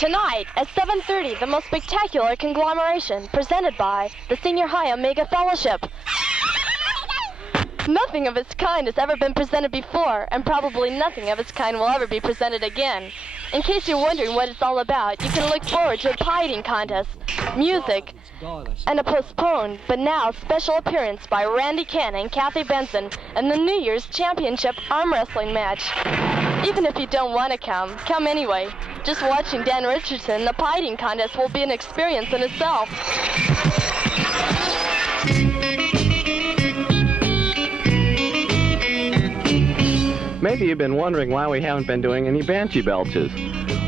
Tonight at 7:30, the most spectacular conglomeration presented by the Senior High Omega Fellowship. Nothing of its kind has ever been presented before, and probably nothing of its kind will ever be presented again. In case you're wondering what it's all about, you can look forward to a pie eating contest, music, and a postponed but now special appearance by Randy Ken and Kathy Benson in the New Year's Championship arm wrestling match. Even if you don't want to come anyway. Just watching Dan Richardson in the pie eating contest will be an experience in itself. Maybe you've been wondering why we haven't been doing any Banshee Belches.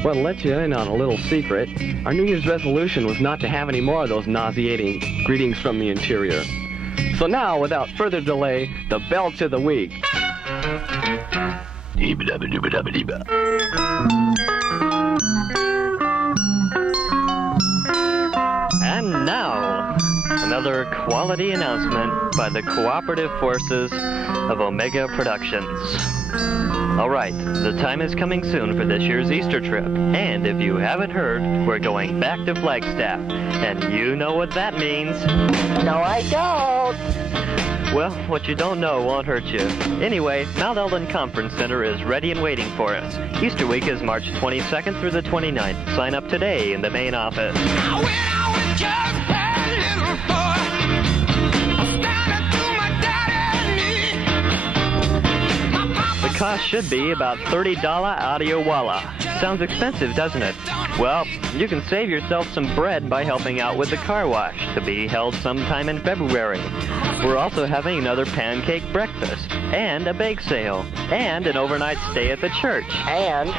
Well, to let you in on a little secret, our New Year's resolution was not to have any more of those nauseating greetings from the interior. So now, without further delay, the Belch of the Week. And now, another quality announcement by the cooperative forces of Omega Productions. All right, the time is coming soon for this year's Easter trip. And if you haven't heard, we're going back to Flagstaff. And you know what that means. No, I don't. Well, what you don't know won't hurt you. Anyway, Mount Eldon Conference Center is ready and waiting for us. Easter week is March 22nd through the 29th. Sign up today in the main office. The cost should be about $30 audio walla. Sounds expensive, doesn't it? Well, you can save yourself some bread by helping out with the car wash, to be held sometime in February. We're also having another pancake breakfast, and a bake sale, and an overnight stay at the church. And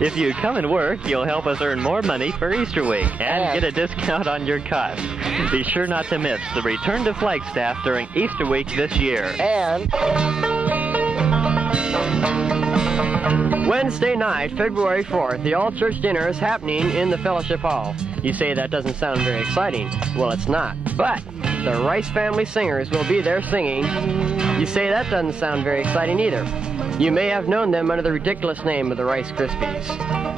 if you come and work, you'll help us earn more money for Easter week, and get a discount on your cost. Be sure not to miss the return to Flagstaff during Easter week this year. And Wednesday night, February 4th, the all-church dinner is happening in the Fellowship Hall. You say that doesn't sound very exciting. Well, it's not. But the Rice Family Singers will be there singing. You say that doesn't sound very exciting either. You may have known them under the ridiculous name of the Rice Krispies.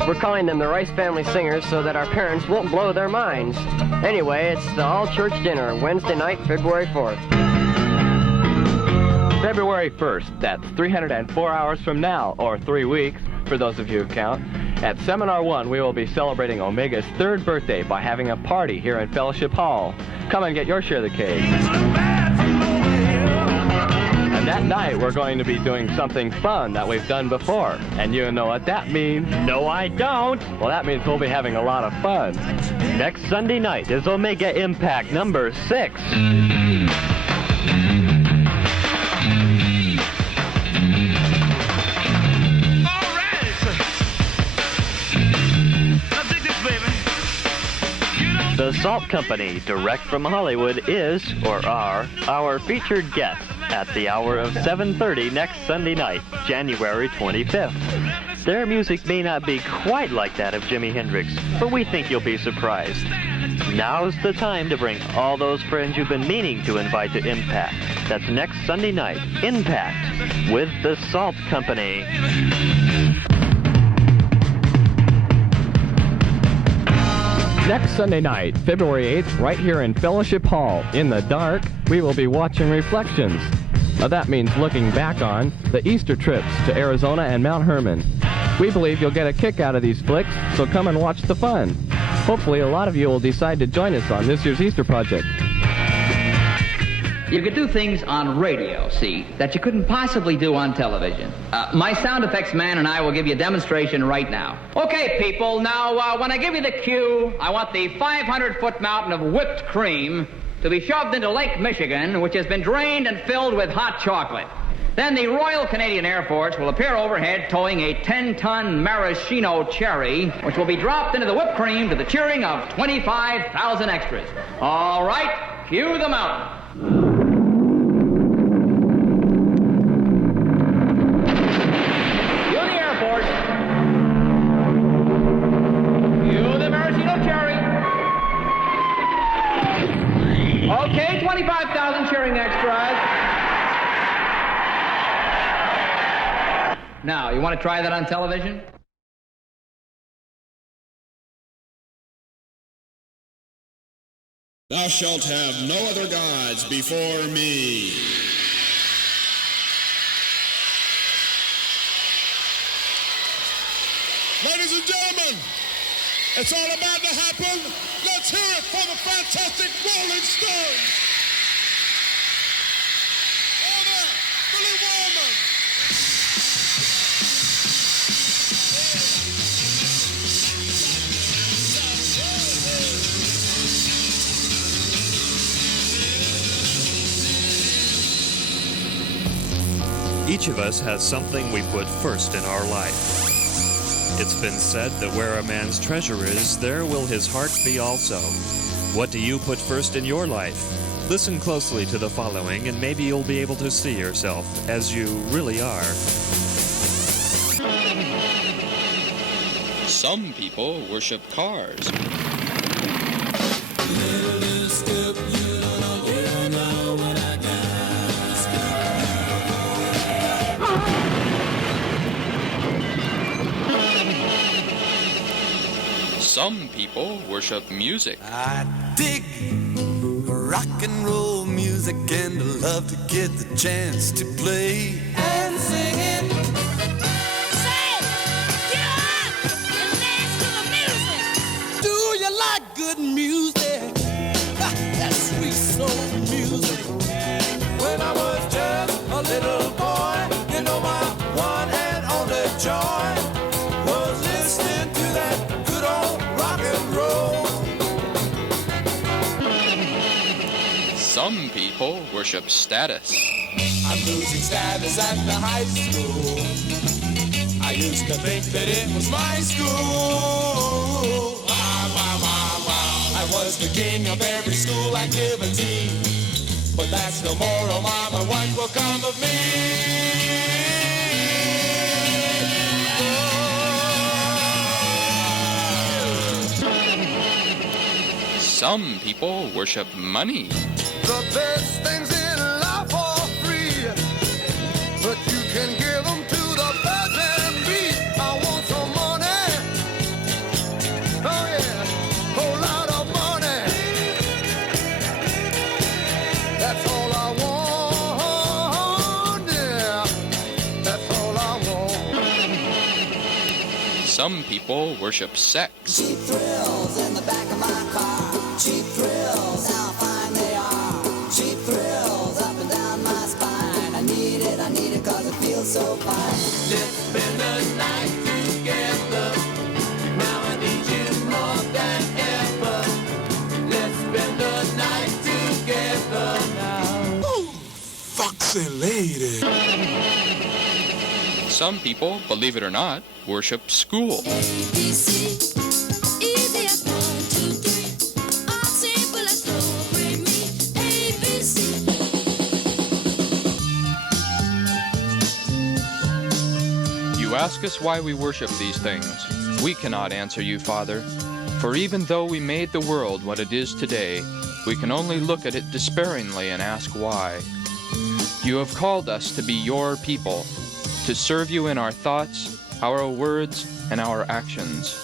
We're calling them the Rice Family Singers so that our parents won't blow their minds. Anyway, it's the all-church dinner, Wednesday night, February 4th. February 1st, that's 304 hours from now, or 3 weeks, for those of you who count. At Seminar 1, we will be celebrating Omega's 3rd birthday by having a party here in Fellowship Hall. Come and get your share of the cake. And that night, we're going to be doing something fun that we've done before. And you know what that means? No, I don't. Well, that means we'll be having a lot of fun. Next Sunday night is Omega Impact number 6. The Salt Company, direct from Hollywood, is, or are, our featured guests at the hour of 7:30 next Sunday night, January 25th. Their music may not be quite like that of Jimi Hendrix, but we think you'll be surprised. Now's the time to bring all those friends you've been meaning to invite to Impact. That's next Sunday night, Impact, with the Salt Company. Next Sunday night, February 8th, right here in Fellowship Hall, in the dark, we will be watching Reflections. Now that means looking back on the Easter trips to Arizona and Mount Hermon. We believe you'll get a kick out of these flicks, so come and watch the fun. Hopefully a lot of you will decide to join us on this year's Easter project. You could do things on radio, see, that you couldn't possibly do on television. My sound effects man and I will give you a demonstration right now. Okay, people, now, when I give you the cue, I want the 500-foot mountain of whipped cream to be shoved into Lake Michigan, which has been drained and filled with hot chocolate. Then the Royal Canadian Air Force will appear overhead towing a 10-ton maraschino cherry, which will be dropped into the whipped cream to the cheering of 25,000 extras. All right, cue the mountain. Okay, 25,000 cheering extras. Now, you want to try that on television? Thou shalt have no other gods before me. Ladies and gentlemen, it's all about to happen. Let's hear it for the fantastic Rolling Stones. Oh, there, Billy Wallman. Each of us has something we put first in our life. It's been said that where a man's treasure is, there will his heart be also. What do you put first in your life? Listen closely to the following, and maybe you'll be able to see yourself as you really are. Some people worship cars. Some people worship music. I dig rock and roll music and I love to get the chance to play and sing it. Say, get up and dance to the music. Do you like good music? That sweet soul music. When I was just a little boy, you know my one and only joy was listening to that good old rock and roll. Some people worship status. I'm losing status at the high school. I used to think that it was my school. Wow, wow, wow, wow. I was the king of every school activity. But that's no more, oh mama, what will come of me? Some people worship money. The best things in life are free, but you can give them to the birds and bees. I want some money. Oh yeah, whole lot of money. That's all I want, yeah. That's all I want. Some people worship sex. Cheap thrills in the back of my car. Cheap thrills, how fine they are. Cheap thrills up and down my spine. I need it cause it feels so fine. Let's spend the night together. Now I need you more than ever. Let's spend the night together now. Ooh, foxy lady. Some people, believe it or not, worship school. ABC, easy as 1, 2, 3. All simple as do, bring me ABC. You ask us why we worship these things. We cannot answer you, Father. For even though we made the world what it is today, we can only look at it despairingly and ask why. You have called us to be your people, to serve you in our thoughts, our words, and our actions.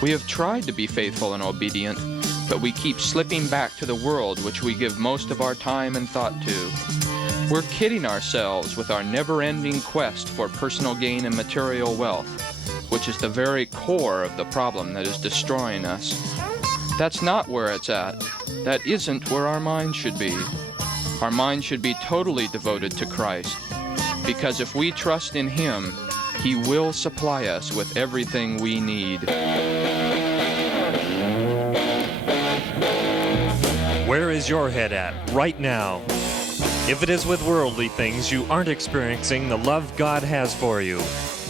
We have tried to be faithful and obedient, but we keep slipping back to the world which we give most of our time and thought to. We're kidding ourselves with our never-ending quest for personal gain and material wealth, which is the very core of the problem that is destroying us. That's not where it's at. That isn't where our mind should be. Our mind should be totally devoted to Christ, because if we trust in Him, He will supply us with everything we need. Where is your head at right now? If it is with worldly things, you aren't experiencing the love God has for you.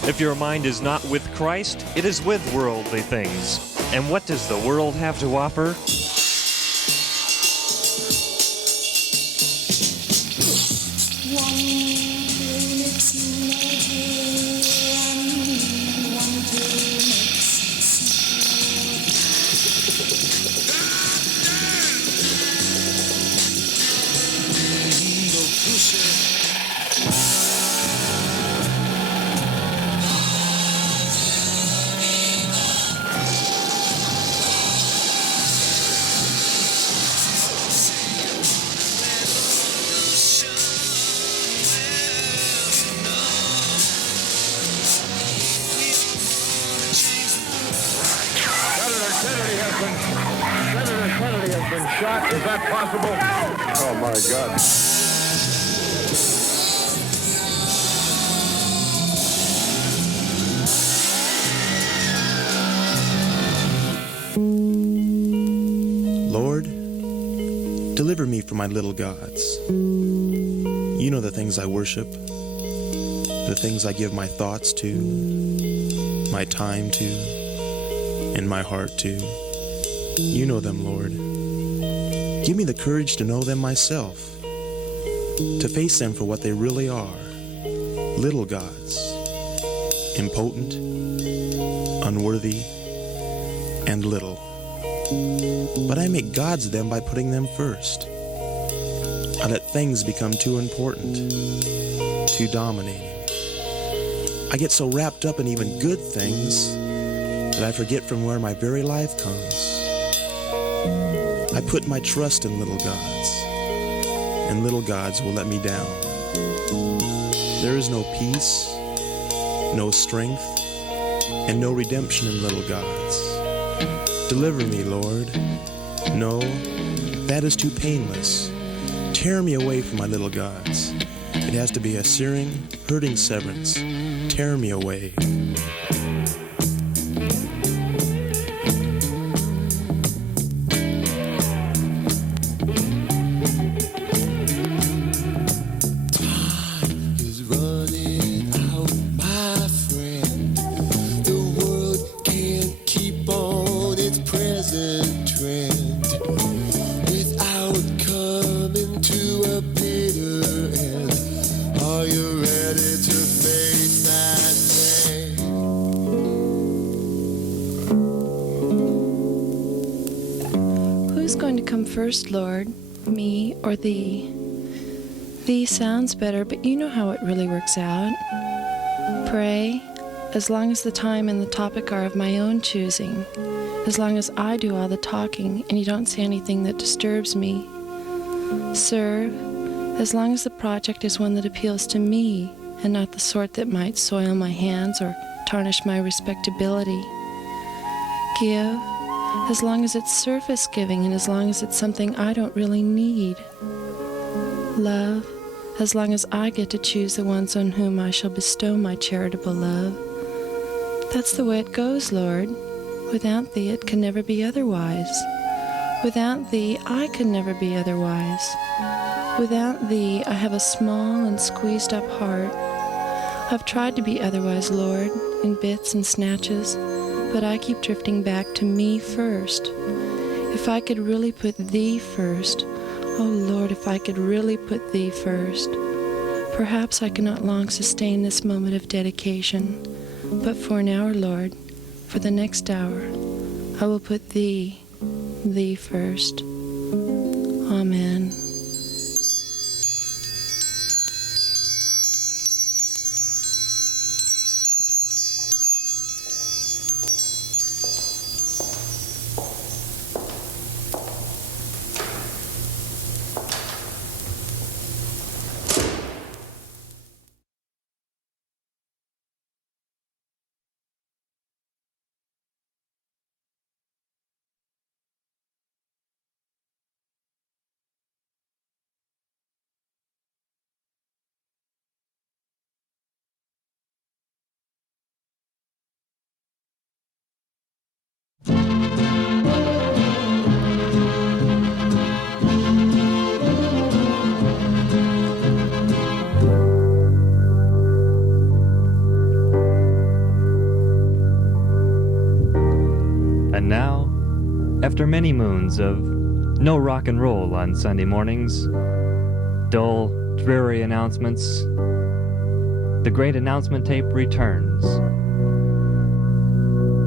If your mind is not with Christ, it is with worldly things. And what does the world have to offer? Senator Kennedy has been shot. Is that possible? Oh, my God. Lord, deliver me from my little gods. You know the things I worship, the things I give my thoughts to, my time to, and my heart to. You know them, Lord. Give me the courage to know them myself, to face them for what they really are, little gods, impotent, unworthy, and little. But I make gods of them by putting them first. I let things become too important, too dominating. I get so wrapped up in even good things that I forget from where my very life comes. I put my trust in little gods, and little gods will let me down. There is no peace, no strength, and no redemption in little gods. Deliver me, Lord. No, that is too painless. Tear me away from my little gods. It has to be a searing, hurting severance. Tear me away. First, Lord, me or thee? Thee sounds better, but you know how it really works out. Pray, as long as the time and the topic are of my own choosing, as long as I do all the talking and you don't say anything that disturbs me. Serve, as long as the project is one that appeals to me and not the sort that might soil my hands or tarnish my respectability. Give, as long as it's surface giving and as long as it's something I don't really need. Love, as long as I get to choose the ones on whom I shall bestow my charitable love. That's the way it goes, Lord. Without thee it can never be otherwise. Without thee I can never be otherwise. Without thee I have a small and squeezed up heart. I've tried to be otherwise, Lord, in bits and snatches, but I keep drifting back to me first. If I could really put thee first, oh Lord, if I could really put thee first, perhaps I cannot long sustain this moment of dedication, but for an hour, Lord, for the next hour, I will put thee first. Amen. And now, after many moons of no rock and roll on Sunday mornings, dull, dreary announcements, the great announcement tape returns.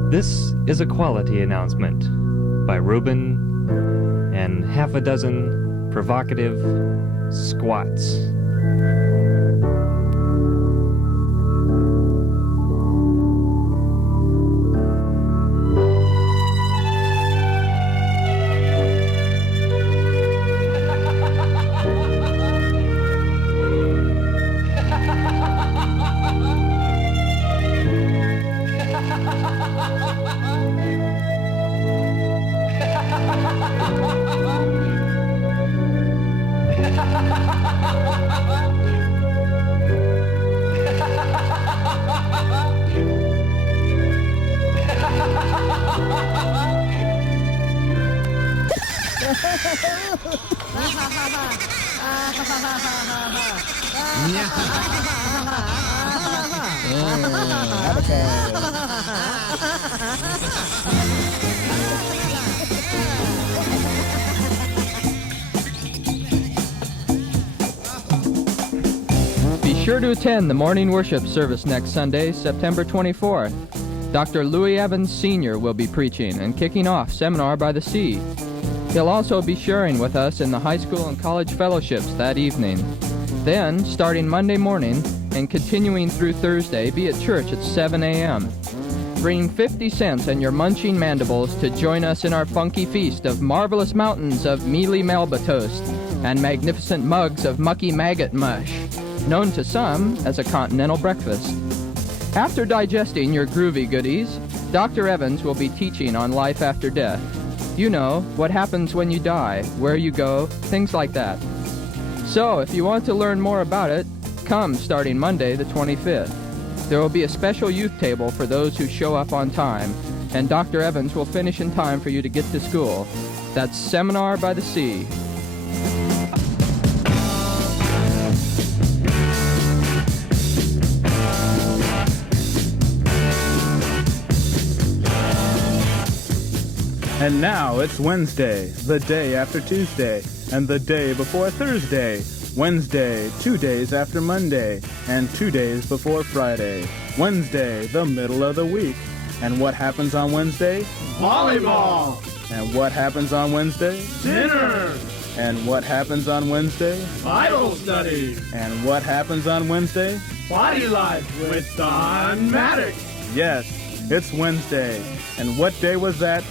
This is a quality announcement by Reuben and half a dozen provocative squats. Be sure to attend the morning worship service next Sunday, September 24th. Dr. Louis Evans Sr. will be preaching and kicking off Seminar by the Sea. He'll also be sharing with us in the high school and college fellowships that evening. Then, starting Monday morning and continuing through Thursday, be at church at 7 a.m. Bring 50 cents and your munching mandibles to join us in our funky feast of marvelous mountains of mealy Melba toast and magnificent mugs of mucky maggot mush, known to some as a continental breakfast. After digesting your groovy goodies, Dr. Evans will be teaching on life after death. You know, what happens when you die, where you go, things like that. So, if you want to learn more about it, come starting Monday the 25th. There will be a special youth table for those who show up on time, and Dr. Evans will finish in time for you to get to school. That's Seminar by the Sea. And now it's Wednesday, the day after Tuesday, and the day before Thursday. Wednesday, 2 days after Monday, and 2 days before Friday. Wednesday, the middle of the week. And what happens on Wednesday? Volleyball! And what happens on Wednesday? Dinner! And what happens on Wednesday? Bible study! And what happens on Wednesday? Body Life with Don Maddox! Yes, it's Wednesday. And what day was that?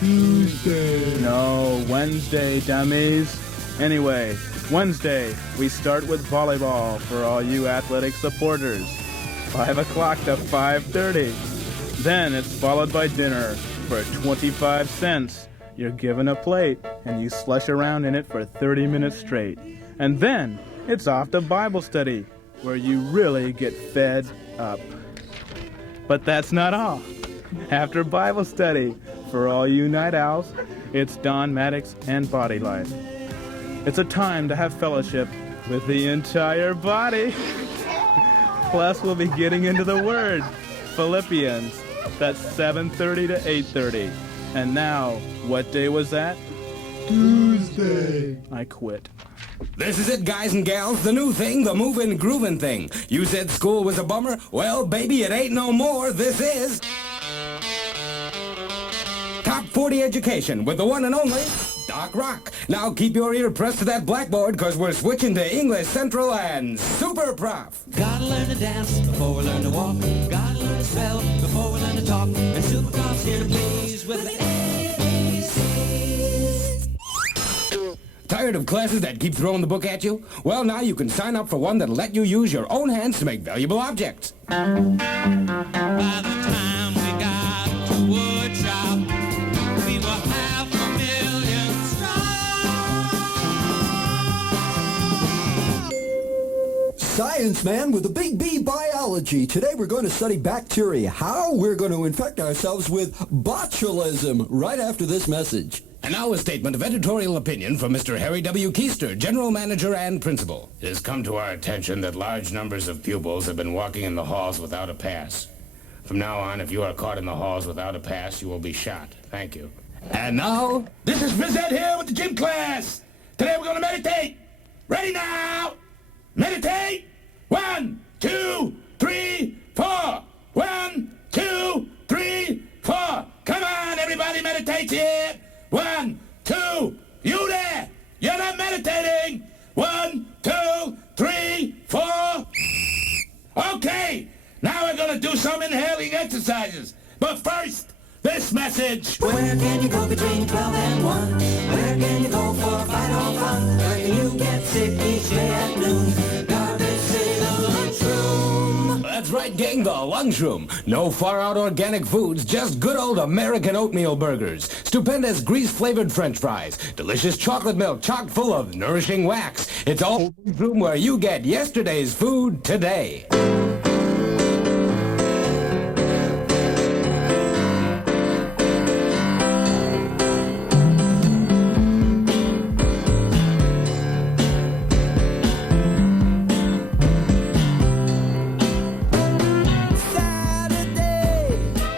Tuesday. No, Wednesday, dummies. Anyway, Wednesday, we start with volleyball for all you athletic supporters. 5 o'clock to 5:30. Then it's followed by dinner for 25 cents. You're given a plate, and you slush around in it for 30 minutes straight. And then it's off to Bible study, where you really get fed up. But that's not all. After Bible study, for all you night owls, it's Don Maddox and Body Life. It's a time to have fellowship with the entire body. Plus, we'll be getting into the Word, Philippians. That's 7:30 to 8:30. And now, what day was that? Tuesday. I quit. This is it, guys and gals, the new thing, the movin', groovin' thing. You said school was a bummer? Well, baby, it ain't no more. This is Top 40 Education with the one and only Doc Rock. Now keep your ear pressed to that blackboard, because we're switching to English Central and Super Prof. Gotta learn to dance before we learn to walk. Gotta learn to spell before we learn to talk. And Super Prof's here to please with the ABCs. Tired of classes that keep throwing the book at you? Well, now you can sign up for one that'll let you use your own hands to make valuable objects. By the time we got to woodshop, we were 500,000 strong. Science man with a big B, biology. Today we're going to study bacteria. How we're going to infect ourselves with botulism right after this message. And now a statement of editorial opinion from Mr. Harry W. Keister, General Manager and Principal. It has come to our attention that large numbers of pupils have been walking in the halls without a pass. From now on, if you are caught in the halls without a pass, you will be shot. Thank you. And now, this is Phys Ed here with the gym class. Today we're going to meditate. Ready now? Meditate. 1, 2, 3, 4. 1, 2, 3, 4. Come on, everybody meditate here. 1, 2, you there! You're not meditating! 1, 2, 3, 4. Okay, now we're gonna do some inhaling exercises. But first, this message. Where can you go between 12 and 1? Where can you go for a fight or fun? Where can you get sick each day at noon? Garbage City, the lunchroom. That's That's right, gang, the lunchroom. No far-out organic foods, just good old American oatmeal burgers. Stupendous grease-flavored french fries. Delicious chocolate milk chock full of nourishing wax. It's all lunchroom where you get yesterday's food today.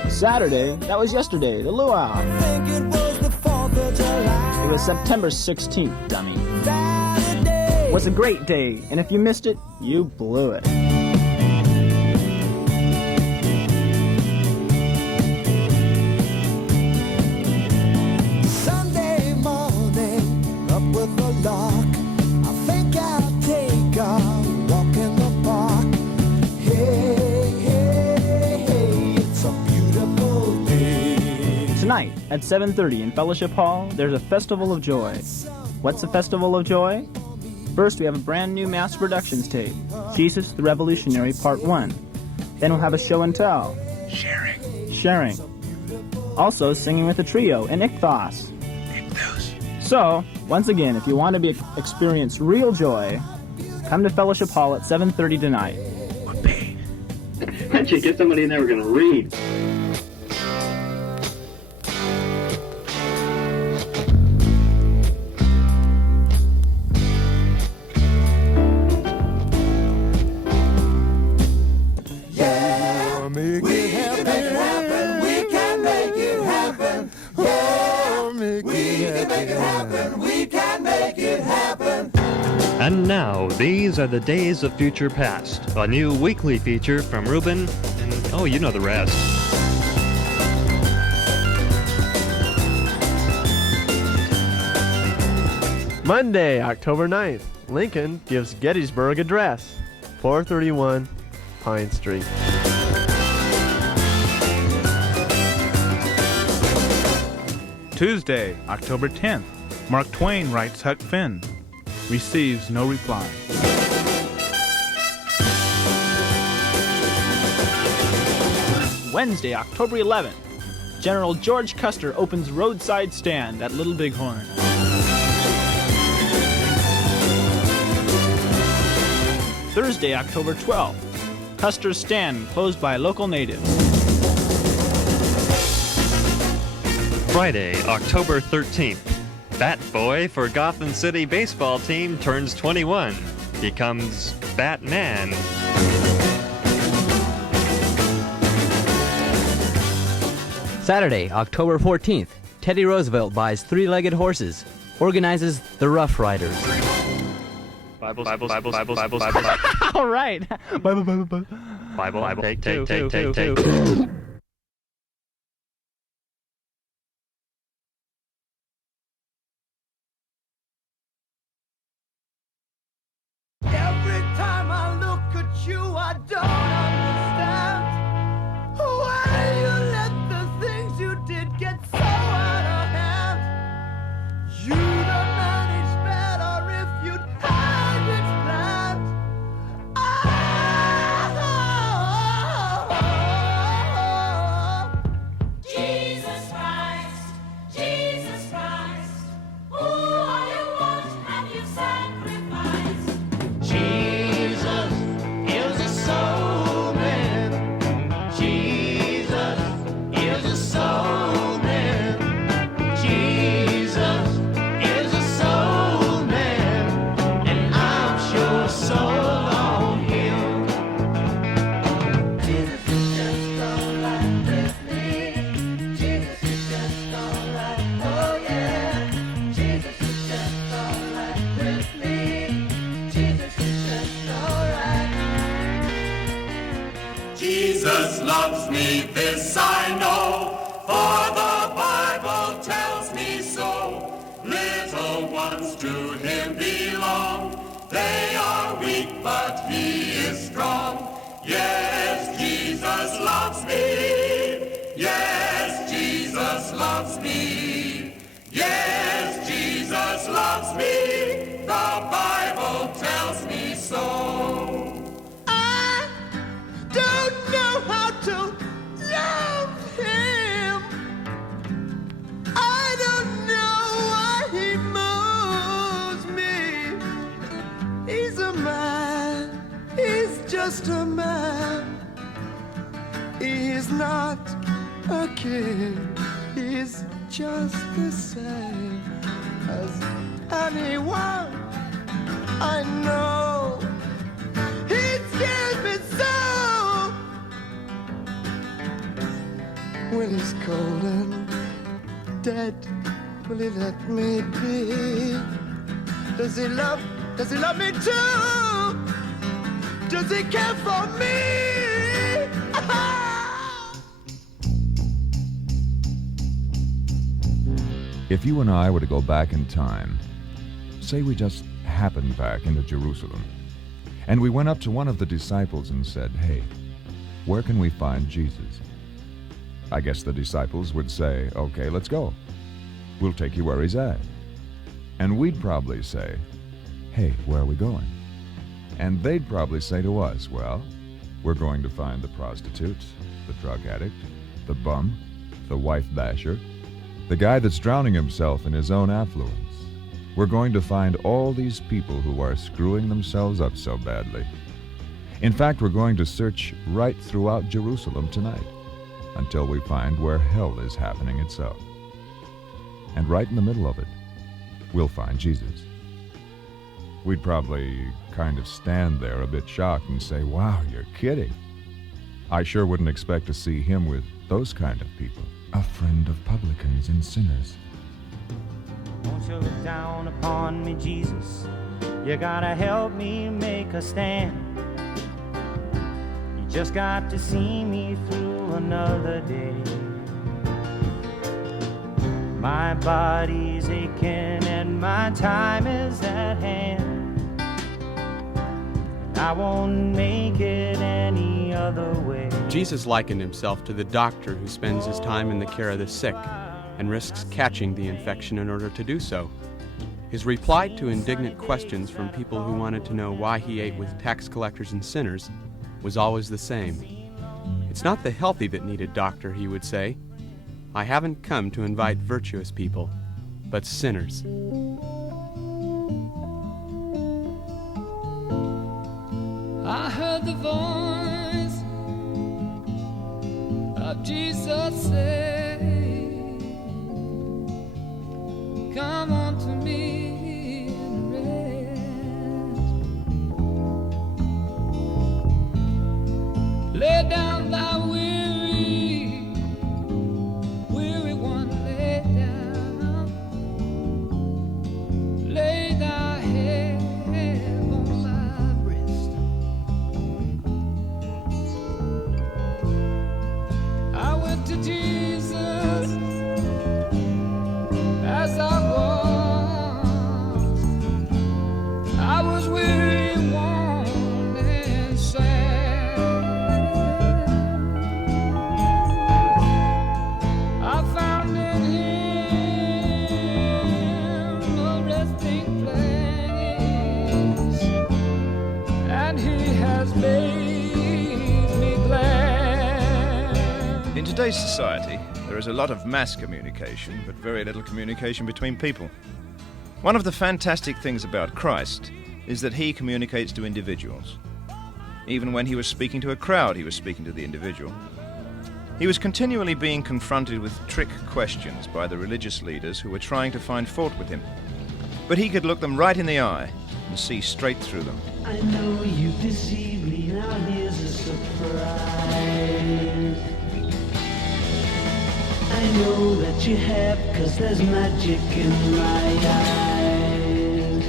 Saturday, that was yesterday, the luau. It was September 16th, dummy. It was a great day, and if you missed it, you blew it. Sunday morning, up with the lark. I think I'll take a walk in the park. Tonight, at 7:30 in Fellowship Hall, there's a Festival of Joy. What's a Festival of Joy? First, we have a brand new Mass Productions tape, Jesus the Revolutionary Part 1. Then we'll have a show and tell. Sharing. Also, singing with a trio in Icthus. So, once again, if you want to experience real joy, come to Fellowship Hall at 7:30 tonight. Can't you get somebody in there we're going to read? And now, these are the days of future past. A new weekly feature from Ruben, and oh, you know the rest. Monday, October 9th, Lincoln gives Gettysburg Address, 431 Pine Street. Tuesday, October 10th, Mark Twain writes Huck Finn. Receives no reply. Wednesday, October 11th, General George Custer opens roadside stand at Little Bighorn. Thursday, October 12th, Custer's stand closed by local natives. Friday, October 13th. Bat Boy for Gotham City baseball team turns 21. Becomes Batman. Saturday, October 14th. Teddy Roosevelt buys three-legged horses. Organizes the Rough Riders. Bible. All right. Bible. Take. Every time I look at you, I don't understand why you let the things you did get so out of hand. You'd have managed better if you'd had it planned. Jesus Christ, all you want and you sacrifice. Jesus is a soul. just a man. He's not a king. He's just the same as anyone I know. He scares me so when he's cold and dead. Will he let me be? Does he love me too? Does he care for me? If you and I were to go back in time, say we just happened back into Jerusalem, and we went up to one of the disciples and said, "Hey, where can we find Jesus?" I guess the disciples would say, "Okay, let's go. We'll take you where he's at." And we'd probably say, "Hey, where are we going?" And they'd probably say to us, "Well, we're going to find the prostitute, the drug addict, the bum, the wife basher, the guy that's drowning himself in his own affluence. We're going to find all these people who are screwing themselves up so badly. In fact, we're going to search right throughout Jerusalem tonight until we find where hell is happening itself. And right in the middle of it, we'll find Jesus." We'd probably kind of stand there a bit shocked and say, "Wow, you're kidding. I sure wouldn't expect to see him with those kind of people. A friend of publicans and sinners." Won't you look down upon me, Jesus? You gotta help me make a stand. You just got to see me through another day. My body's aching and my time is at hand. I won't make it any other way. Jesus likened himself to the doctor who spends his time in the care of the sick and risks catching the infection in order to do so. His reply to indignant questions from people who wanted to know why he ate with tax collectors and sinners was always the same. "It's not the healthy that need a doctor," he would say. "I haven't come to invite virtuous people, but sinners." I heard the voice of Jesus say, "Come unto me and rest. Lay down thy weary one, lay down. Lay thy head on my breast. I went to Jesus as I was weary, worn, and sad. I found in him a resting place, and he has made me glad. In today's society, there is a lot of mass communication, but very little communication between people. One of the fantastic things about Christ is that he communicates to individuals. Even when he was speaking to a crowd, he was speaking to the individual. He was continually being confronted with trick questions by the religious leaders who were trying to find fault with him. But he could look them right in the eye and see straight through them. I know you deceived me, now here's a surprise. I know that you have, 'cause there's magic in my eyes.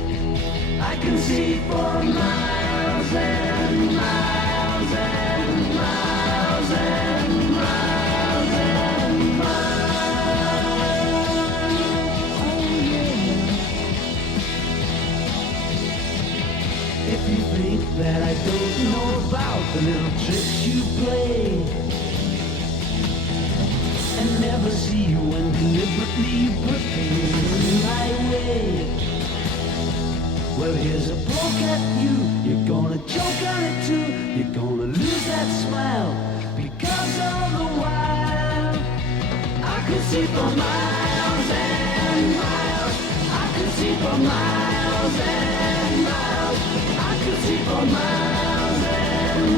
I can see for miles and miles and miles and miles and miles. Oh yeah. If you think that I don't know about the little tricks you play, and never see you when deliberately you put things in my way. Well, here's a poke at you, you're gonna choke on it too, you're gonna lose that smile, because all the while I could see for miles and miles, I could see for miles and miles, I could see for miles and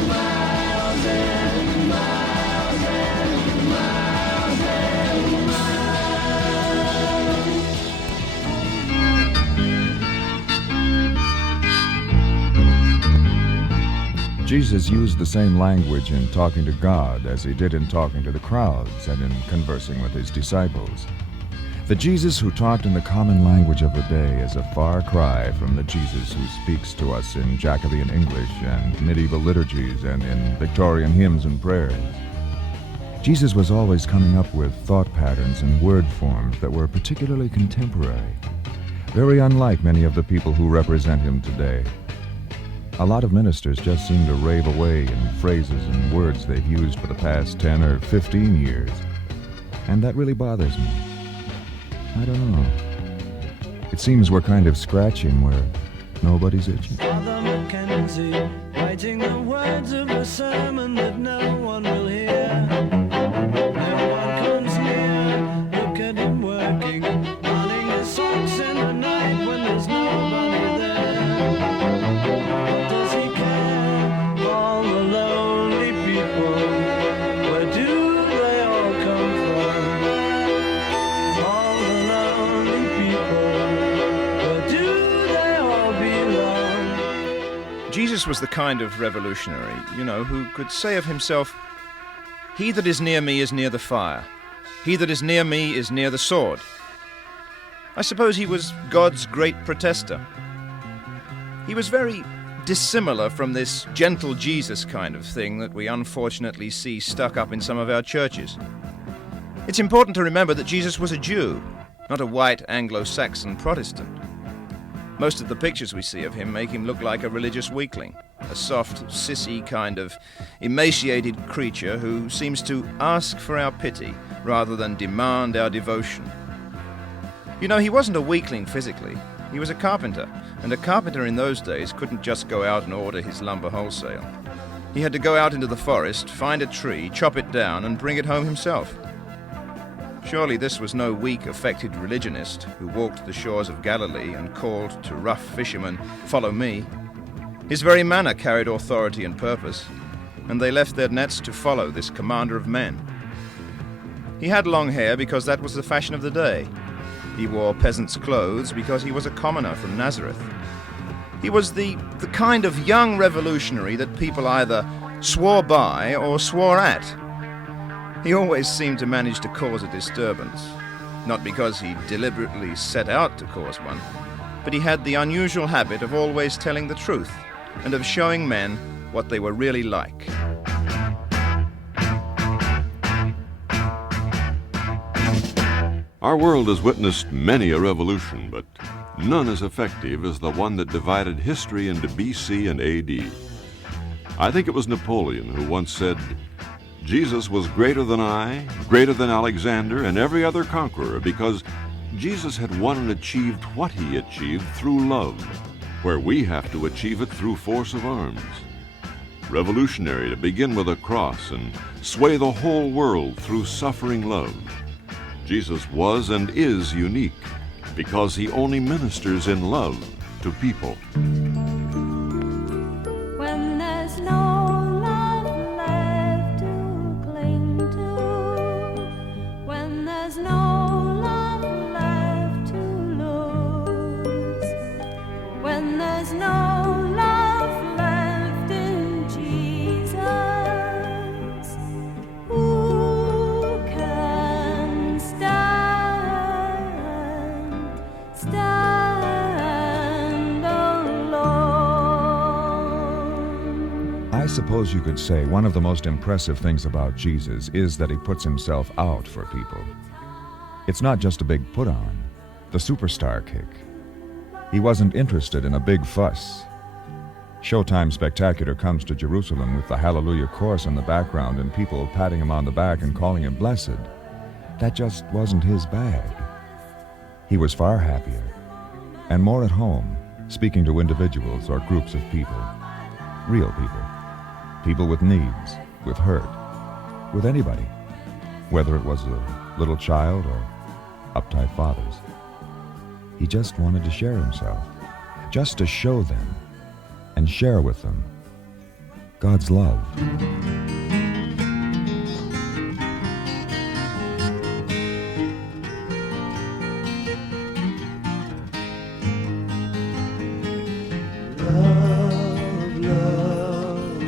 Jesus used the same language in talking to God as he did in talking to the crowds and in conversing with his disciples. The Jesus who talked in the common language of the day is a far cry from the Jesus who speaks to us in Jacobean English and medieval liturgies and in Victorian hymns and prayers. Jesus was always coming up with thought patterns and word forms that were particularly contemporary, very unlike many of the people who represent him today. A lot of ministers just seem to rave away in phrases and words they've used for the past 10 or 15 years, and that really bothers me. I don't know. It seems we're kind of scratching where nobody's itching. Father Mackenzie, writing the words of a sermon that no one will hear. No one comes near, look at him working, running his socks in the night when there's nobody there. What does he care for all the lonely people? Where do they all come from? All the lonely people, where do they all belong? Jesus was the kind of revolutionary, who could say of himself, "He that is near me is near the fire. He that is near me is near the sword." I suppose he was God's great protester. He was very dissimilar from this gentle Jesus kind of thing that we unfortunately see stuck up in some of our churches. It's important to remember that Jesus was a Jew, not a white Anglo-Saxon Protestant. Most of the pictures we see of him make him look like a religious weakling, a soft, sissy kind of emaciated creature who seems to ask for our pity rather than demand our devotion. He wasn't a weakling physically. He was a carpenter, and a carpenter in those days couldn't just go out and order his lumber wholesale. He had to go out into the forest, find a tree, chop it down, and bring it home himself. Surely this was no weak, affected religionist who walked the shores of Galilee and called to rough fishermen, "Follow me." His very manner carried authority and purpose, and they left their nets to follow this commander of men. He had long hair because that was the fashion of the day. He wore peasant's clothes because he was a commoner from Nazareth. He was the kind of young revolutionary that people either swore by or swore at. He always seemed to manage to cause a disturbance, not because he deliberately set out to cause one, but he had the unusual habit of always telling the truth and of showing men what they were really like. Our world has witnessed many a revolution, but none as effective as the one that divided history into BC and AD. I think it was Napoleon who once said, "Jesus was greater than I, greater than Alexander, and every other conqueror, because Jesus had won and achieved what he achieved through love, where we have to achieve it through force of arms." Revolutionary to begin with a cross and sway the whole world through suffering love. Jesus was and is unique because he only ministers in love to people. When there's no love left to cling to, when there's no love left to lose, when there's no love left in Jesus, who can stand alone? I suppose you could say one of the most impressive things about Jesus is that he puts himself out for people. It's not just a big put-on, the superstar kick. He wasn't interested in a big fuss. Showtime Spectacular comes to Jerusalem with the Hallelujah chorus in the background and people patting him on the back and calling him blessed. That just wasn't his bag. He was far happier and more at home, speaking to individuals or groups of people, real people, people with needs, with hurt, with anybody, whether it was a little child or uptight fathers. He just wanted to share himself, just to show them and share with them God's love. Love, love,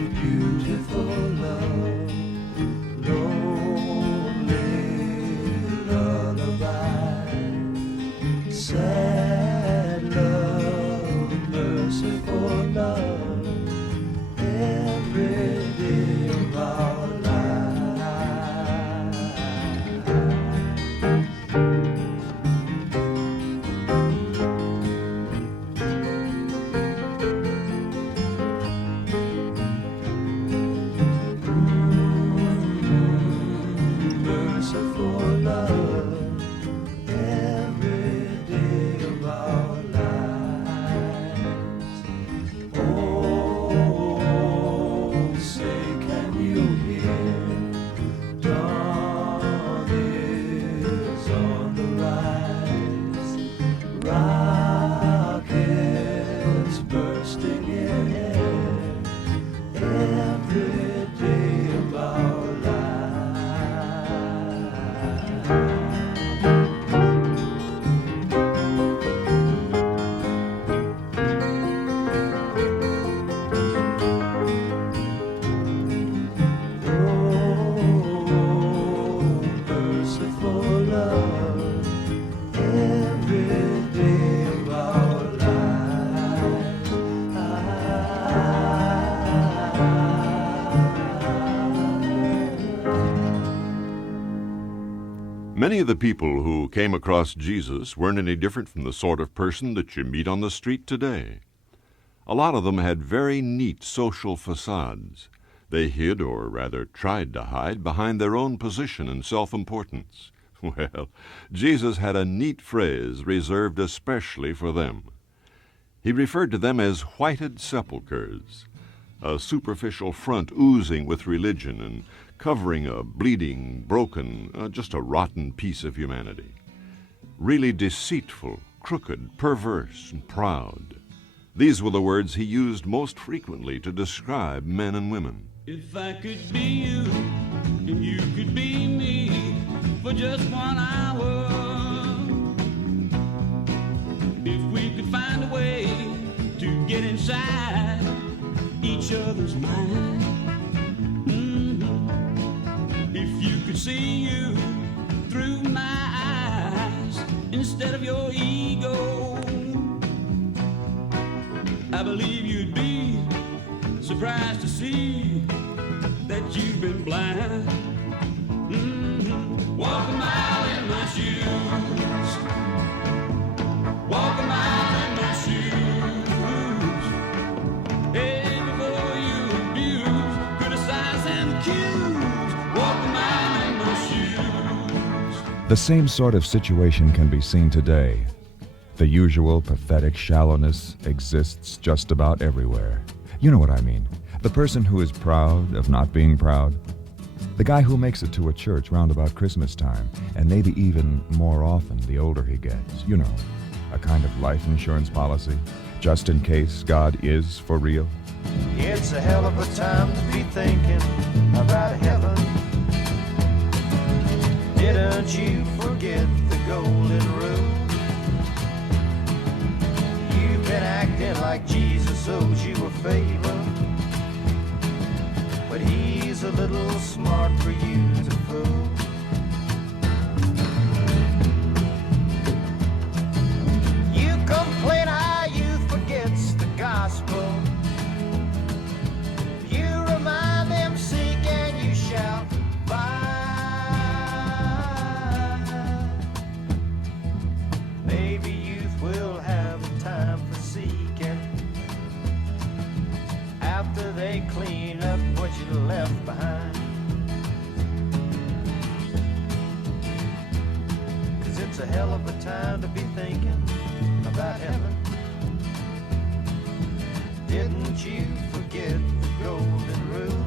Many of the people who came across Jesus weren't any different from the sort of person that you meet on the street today. A lot of them had very neat social facades. They hid, or rather tried to hide, behind their own position and self-importance. Well, Jesus had a neat phrase reserved especially for them. He referred to them as whited sepulchres, a superficial front oozing with religion and covering a bleeding, broken, just a rotten piece of humanity. Really deceitful, crooked, perverse, and proud. These were the words he used most frequently to describe men and women. If I could be you, and you could be me, for just 1 hour. If we could find a way to get inside each other's mind. If you could see you through my eyes instead of your ego, I believe you'd be surprised to see that you've been blind. Walk a mile in my shoes. Walk a mile in my shoes. Hey, before you abuse, criticize and accuse. Walk a mile in my shoes. The same sort of situation can be seen today. The usual pathetic shallowness exists just about everywhere. You know what I mean. The person who is proud of not being proud. The guy who makes it to a church round about Christmas time, and maybe even more often the older he gets. You know, a kind of life insurance policy, just in case God is for real. It's a hell of a time to be thinking about heaven. Didn't you forget the golden rule? You've been acting like Jesus owes you a favor, but he's a little smart for you to fool. You complain how youth forgets the gospel. You remind them, seek and you shall find. Maybe youth will have time for seeking after they clean up what you left behind. 'Cause it's a hell of a time to be thinking about heaven. Didn't you forget the golden rule?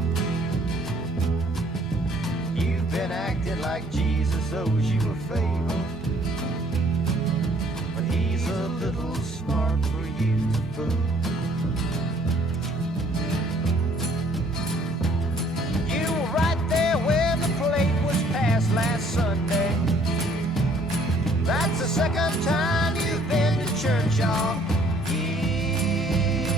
You've been acting like Jesus owes you a favor, but he's a little smart for you to fool. You were right there when the plate was passed last Sunday. That's the second time you've been to church all year.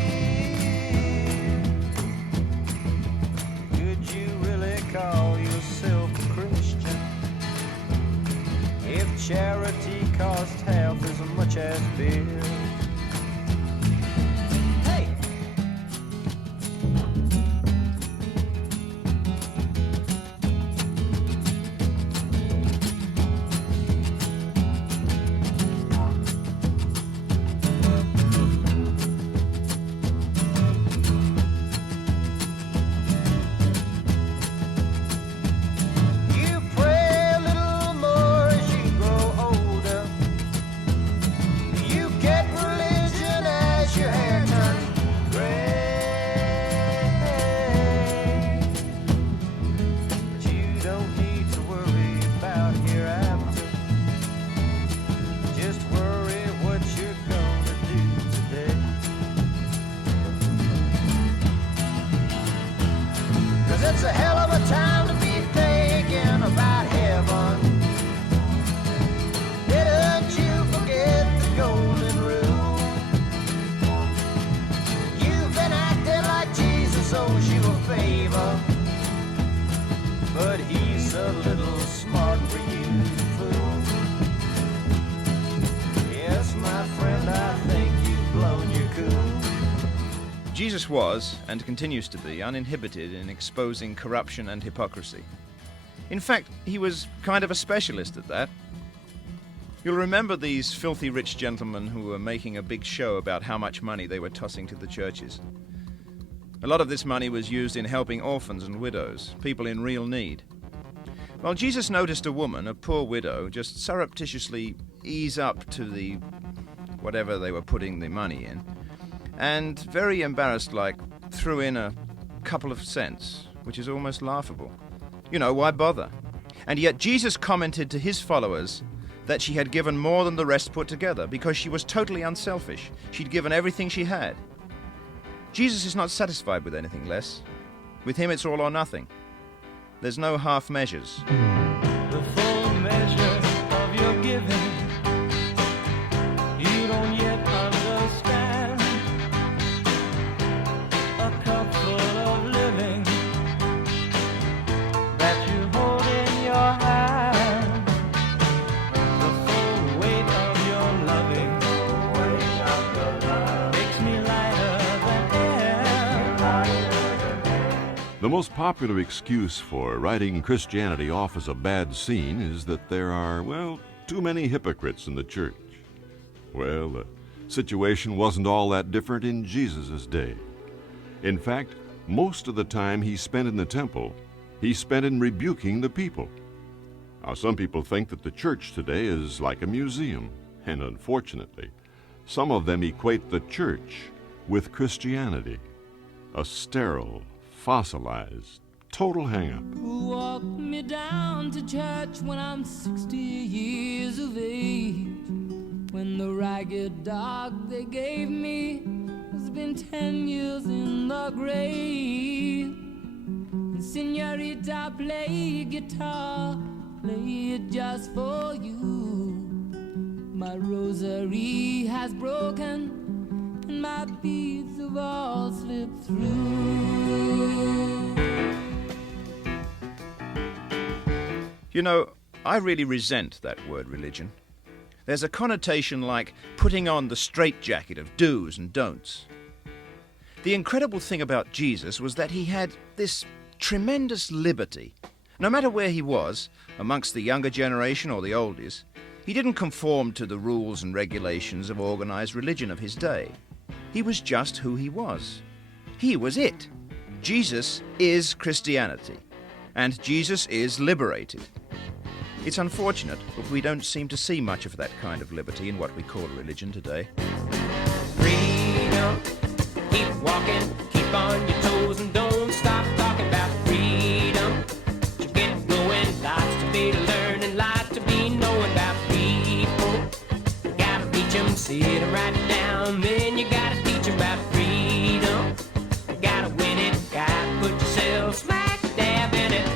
Could you really call yourself a Christian if charity cost half as much as beer? Hey! You pray a little more as you grow older. You get religion as your hair turns gray. But you don't need to worry about hereafter. Just worry what you're gonna do today. 'Cause it's a hell of a time to be thinking about heaven. Didn't you forget the golden rule? You've been acting like Jesus owes you a favor, but he's a little smart for you to fool. Yes, my friend, I think you've blown your cool. Jesus was, and continues to be, uninhibited in exposing corruption and hypocrisy. In fact, he was kind of a specialist at that. You'll remember these filthy rich gentlemen who were making a big show about how much money they were tossing to the churches. A lot of this money was used in helping orphans and widows, people in real need. Well, Jesus noticed a woman, a poor widow, just surreptitiously ease up to the whatever they were putting the money in, and very embarrassed-like threw in a couple of cents, which is almost laughable. You know, why bother? And yet Jesus commented to his followers that she had given more than the rest put together because she was totally unselfish. She'd given everything she had. Jesus is not satisfied with anything less. With him, it's all or nothing. There's no half measures. The full measure of your giving, you don't yet understand. A cup full of living that you hold in your hand. The full weight of your loving makes me lighter than air. The most popular excuse for writing Christianity off as a bad scene is that there are, well, too many hypocrites in the church. Well, the situation wasn't all that different in Jesus' day. In fact, most of the time he spent in the temple, he spent in rebuking the people. Now, some people think that the church today is like a museum, and unfortunately, some of them equate the church with Christianity, a sterile, fossilized, total hang-up. Who walked me down to church when I'm 60 years of age? When the ragged dog they gave me has been 10 years in the grave. And señorita, play guitar, play it just for you. My rosary has broken and my beads have all slipped through. You know, I really resent that word religion. There's a connotation like putting on the straitjacket of do's and don'ts. The incredible thing about Jesus was that he had this tremendous liberty. No matter where he was, amongst the younger generation or the oldies, he didn't conform to the rules and regulations of organized religion of his day. He was just who he was. He was it. Jesus is Christianity, and Jesus is liberated. It's unfortunate, but we don't seem to see much of that kind of liberty in what we call religion today. Freedom, keep walking, keep on your toes and don't stop talking about freedom. You get going, lots to be learning, lots to be knowing about people. You gotta reach them, see them right down, then you gotta teach them about freedom. You gotta win it, gotta put yourself smack dab in it.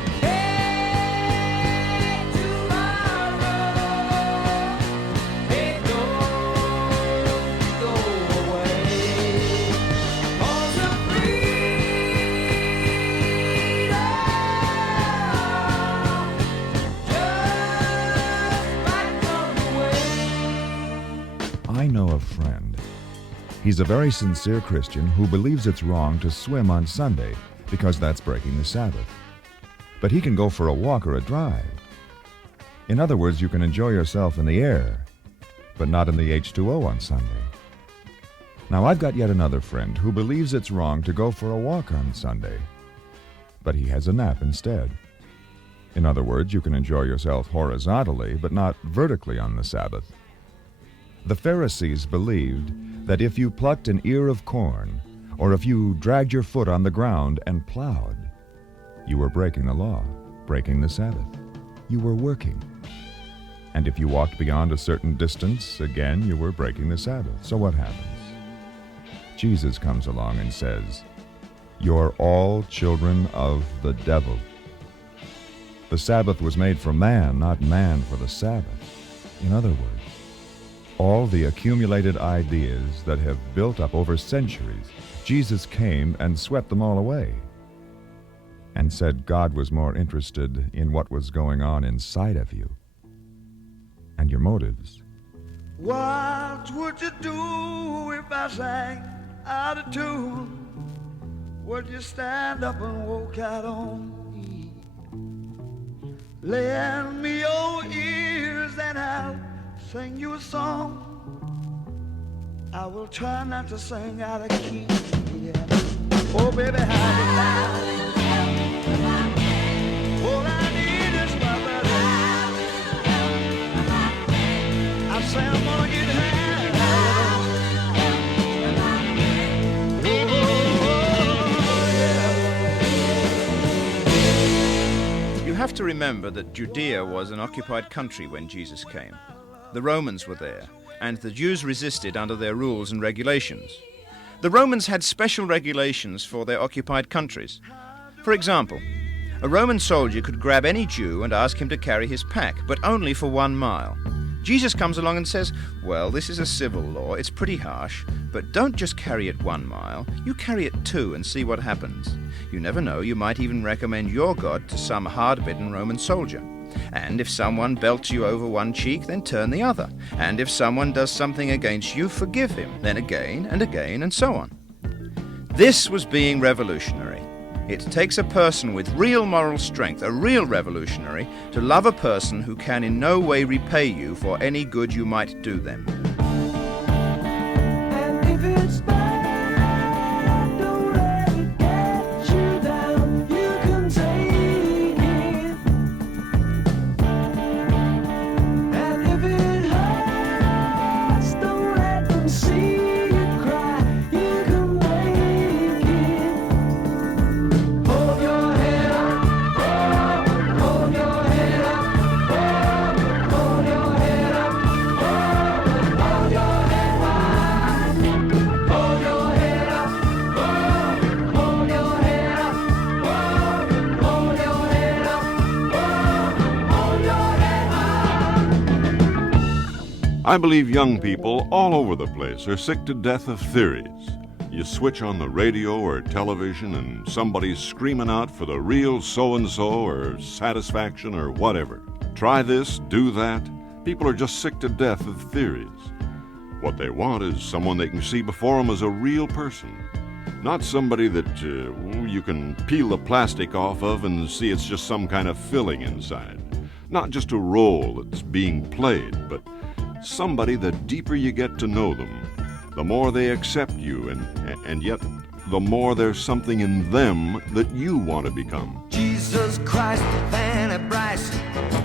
I know a friend. He's a very sincere Christian who believes it's wrong to swim on Sunday because that's breaking the Sabbath. But he can go for a walk or a drive. In other words, you can enjoy yourself in the air, but not in the H2O on Sunday. Now, I've got yet another friend who believes it's wrong to go for a walk on Sunday, but he has a nap instead. In other words, you can enjoy yourself horizontally, but not vertically on the Sabbath. The Pharisees believed that if you plucked an ear of corn, or if you dragged your foot on the ground and plowed, you were breaking the law, breaking the Sabbath. You were working. And if you walked beyond a certain distance, again, you were breaking the Sabbath. So what happens? Jesus comes along and says, "You're all children of the devil." The Sabbath was made for man, not man for the Sabbath. In other words, all the accumulated ideas that have built up over centuries, Jesus came and swept them all away and said God was more interested in what was going on inside of you and your motives. What would you do if I sang out of tune? Would you stand up and walk out on me? Lend me your ears and I'll sing you a song. I will try not to sing out of key. Yeah. Oh, baby, how you like? All I need is my baby. I say I'm gonna get high. You have to remember that Judea was an occupied country when Jesus came. The Romans were there, and the Jews resisted under their rules and regulations. The Romans had special regulations for their occupied countries. For example, a Roman soldier could grab any Jew and ask him to carry his pack, but only for 1 mile. Jesus comes along and says, well, this is a civil law, it's pretty harsh, but don't just carry it 1 mile, you carry it 2 and see what happens. You never know, you might even recommend your God to some hard-bitten Roman soldier. And if someone belts you over one cheek, then turn the other. And if someone does something against you, forgive him, then again and again and so on. This was being revolutionary. It takes a person with real moral strength, a real revolutionary, to love a person who can in no way repay you for any good you might do them. And if it's bad, don't let it get you down. You can take it. And if it hurts, don't let them see you cry. You can make it. Hold your head up, hold your head up, hold your head up, hold your head high. Hold your head up, hold your head up, hold your head up, hold your head high. I believe young people all over the place are sick to death of theories. You switch on the radio or television and somebody's screaming out for the real so-and-so or satisfaction or whatever. Try this, do that. People are just sick to death of theories. What they want is someone they can see before them as a real person. Not somebody that you can peel the plastic off of and see it's just some kind of filling inside. Not just a role that's being played, but somebody that deeper you get to know them, the more they accept you, and yet the more there's something in them that you want to become. Jesus Christ, Fanny Bryce,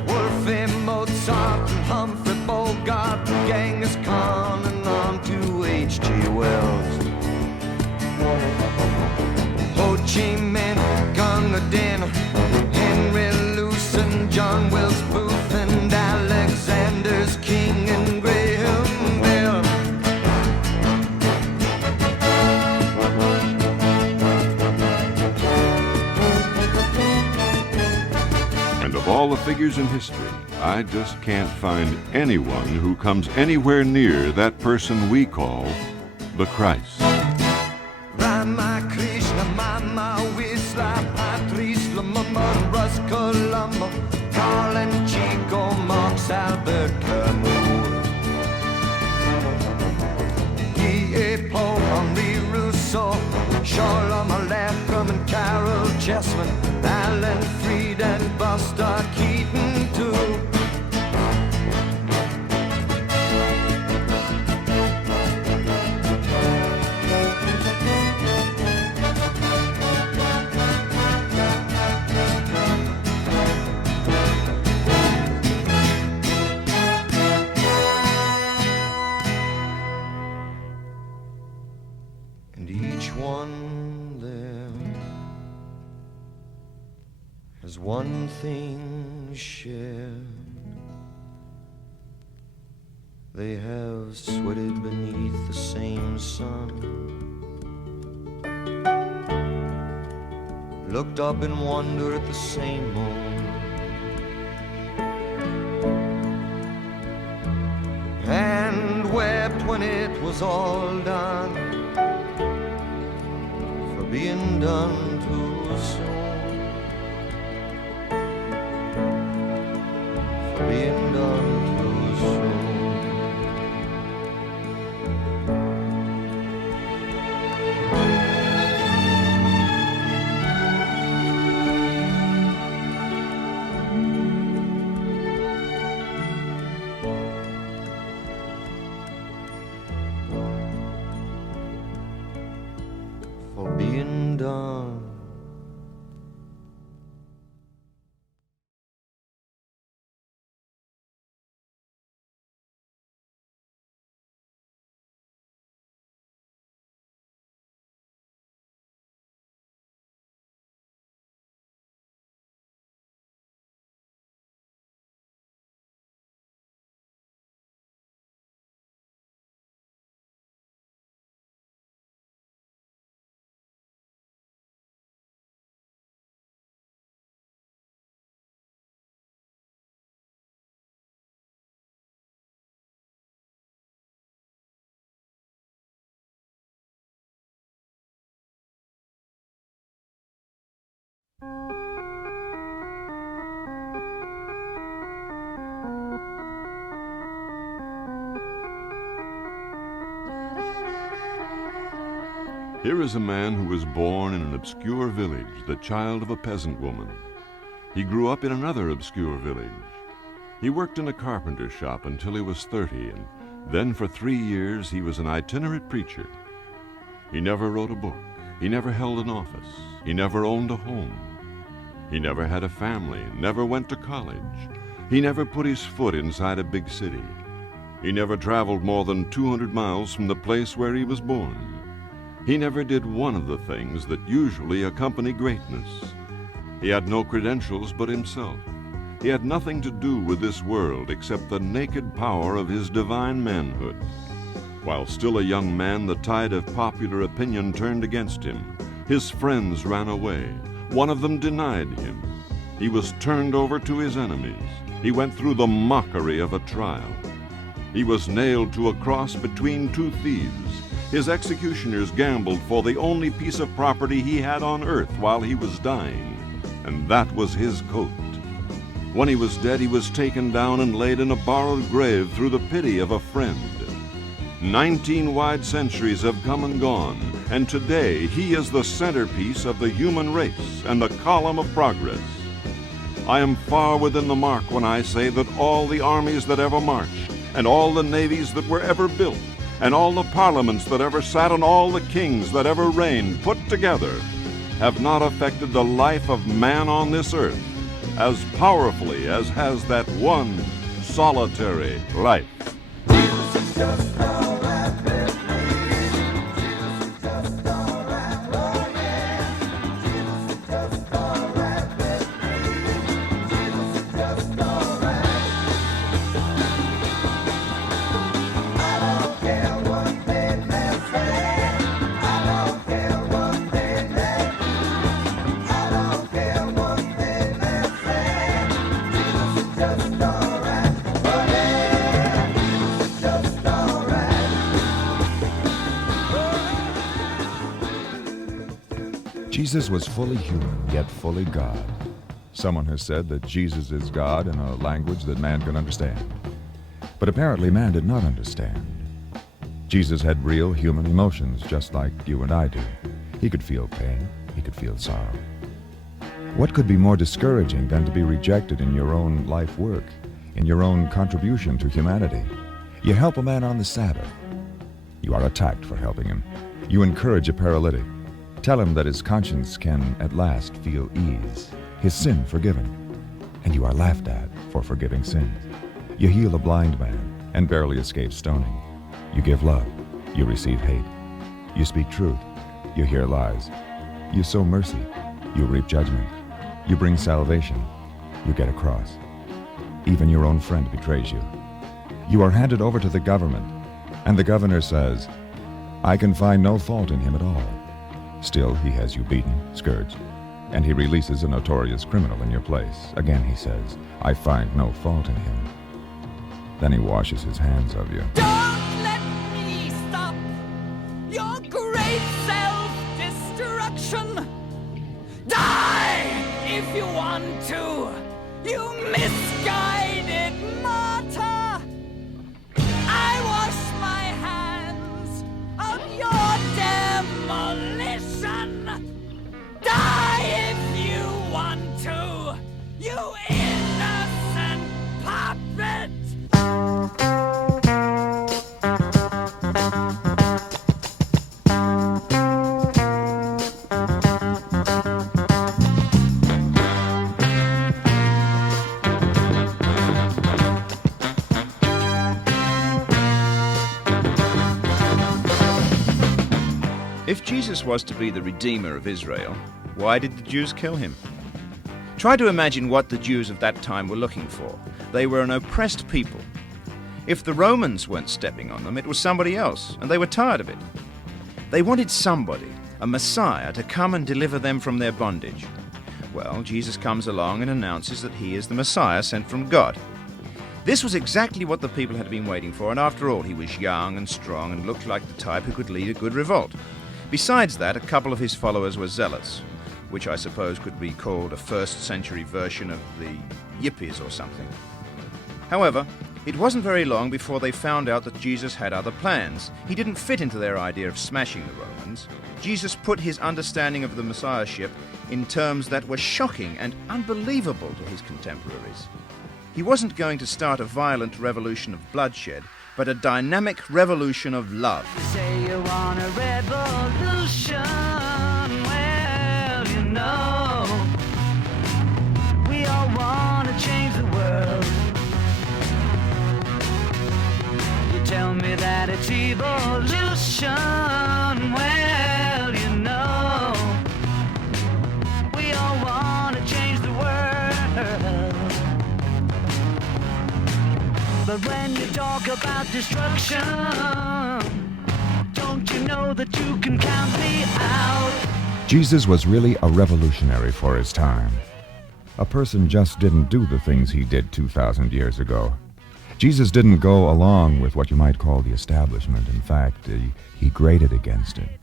Wolfie Mozart, and Humphrey Bogart, the gang is coming on to H.G. Wells. Ho Chi Minh, Gunga Din, Henry Lewis, John Wilkes Booth, and Alexander's King and Graham Bell. And of all the figures in history, I just can't find anyone who comes anywhere near that person we call the Christ. Rama Krishna, Mama Wisla, Patrice, Lamama, Russ Columbo, Carl and Chico, Marx, Albert Camus, E.A. Poe, Henri Rousseau, Charles Malcolm and Carol Chessman, Alan Freed and Buster Keaton too. And each one there has one thing shared. They have sweated beneath the same sun, looked up in wonder at the same moon, and wept when it was all done, for being done too soon, for being done too soon. Here is a man who was born in an obscure village, the child of a peasant woman. He grew up in another obscure village. He worked in a carpenter shop until he was 30, and then for 3 years he was an itinerant preacher. He never wrote a book. He never held an office. He never owned a home. He never had a family, never went to college. He never put his foot inside a big city. He never traveled more than 200 miles from the place where he was born. He never did one of the things that usually accompany greatness. He had no credentials but himself. He had nothing to do with this world except the naked power of his divine manhood. While still a young man, the tide of popular opinion turned against him. His friends ran away. One of them denied him. He was turned over to his enemies. He went through the mockery of a trial. He was nailed to a cross between two thieves. His executioners gambled for the only piece of property he had on earth while he was dying, and that was his coat. When he was dead, he was taken down and laid in a borrowed grave through the pity of a friend. 19 wide centuries have come and gone, and today he is the centerpiece of the human race and the column of progress. I am far within the mark when I say that all the armies that ever marched, and all the navies that were ever built, and all the parliaments that ever sat, and all the kings that ever reigned put together, have not affected the life of man on this earth as powerfully as has that one solitary life. Jesus was fully human, yet fully God. Someone has said that Jesus is God in a language that man can understand. But apparently man did not understand. Jesus had real human emotions, just like you and I do. He could feel pain. He could feel sorrow. What could be more discouraging than to be rejected in your own life work, in your own contribution to humanity? You help a man on the Sabbath. You are attacked for helping him. You encourage a paralytic. Tell him that his conscience can at last feel ease, his sin forgiven, and you are laughed at for forgiving sins. You heal a blind man and barely escape stoning. You give love, you receive hate. You speak truth, you hear lies. You sow mercy, you reap judgment. You bring salvation, you get a cross. Even your own friend betrays you. You are handed over to the government, and the governor says, "I can find no fault in him at all." Still, he has you beaten, scourged, and he releases a notorious criminal in your place. Again he says, "I find no fault in him." Then he washes his hands of you. Don't let me stop your great self-destruction. Die if you want to, you misguided martyr. I wash my hands of your demolition. Die if you want to, you innocent puppet. If Jesus was to be the Redeemer of Israel, why did the Jews kill him? Try to imagine what the Jews of that time were looking for. They were an oppressed people. If the Romans weren't stepping on them, it was somebody else, and they were tired of it. They wanted somebody, a Messiah, to come and deliver them from their bondage. Well, Jesus comes along and announces that he is the Messiah sent from God. This was exactly what the people had been waiting for, and after all, he was young and strong and looked like the type who could lead a good revolt. Besides that, a couple of his followers were zealots. which I suppose could be called a first-century version of the Yippies or something. However, it wasn't very long before they found out that Jesus had other plans. He didn't fit into their idea of smashing the Romans. Jesus put his understanding of the Messiahship in terms that were shocking and unbelievable to his contemporaries. He wasn't going to start a violent revolution of bloodshed, but a dynamic revolution of love. You say you want a revolution, well, you know, we all want to change the world. You tell me that it's evolution, well, you know, we all want to change the world. But when you talk about destruction, don't you know that you can count me out? Jesus was really a revolutionary for his time. A person just didn't do the things he did 2,000 years ago. Jesus didn't go along with what you might call the establishment. In fact, he grated against it.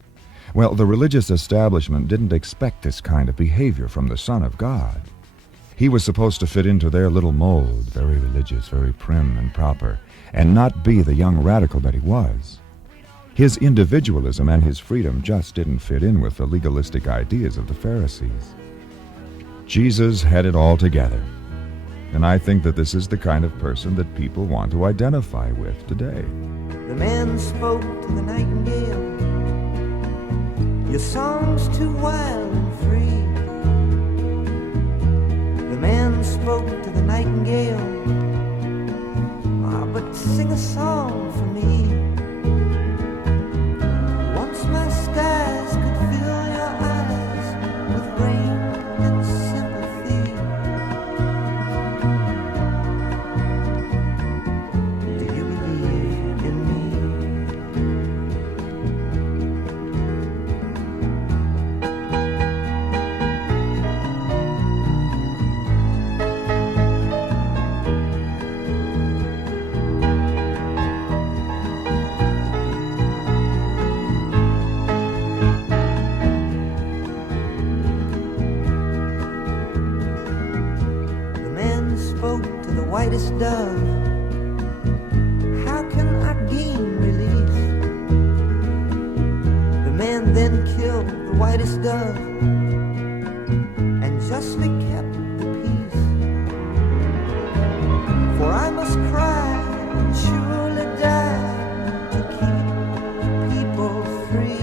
Well, the religious establishment didn't expect this kind of behavior from the Son of God. He was supposed to fit into their little mold, very religious, very prim and proper, and not be the young radical that he was. His individualism and his freedom just didn't fit in with the legalistic ideas of the Pharisees. Jesus had it all together, and I think that this is the kind of person that people want to identify with today. The man spoke to the nightingale, your song's too wild and free. The man spoke to the nightingale, but sing a song for me. Once my skies could fill your eyes with rain and sympathy. Do you believe in whitest dove, how can I gain release? The man then killed the whitest dove and justly kept the peace. For I must cry and surely die to keep people free.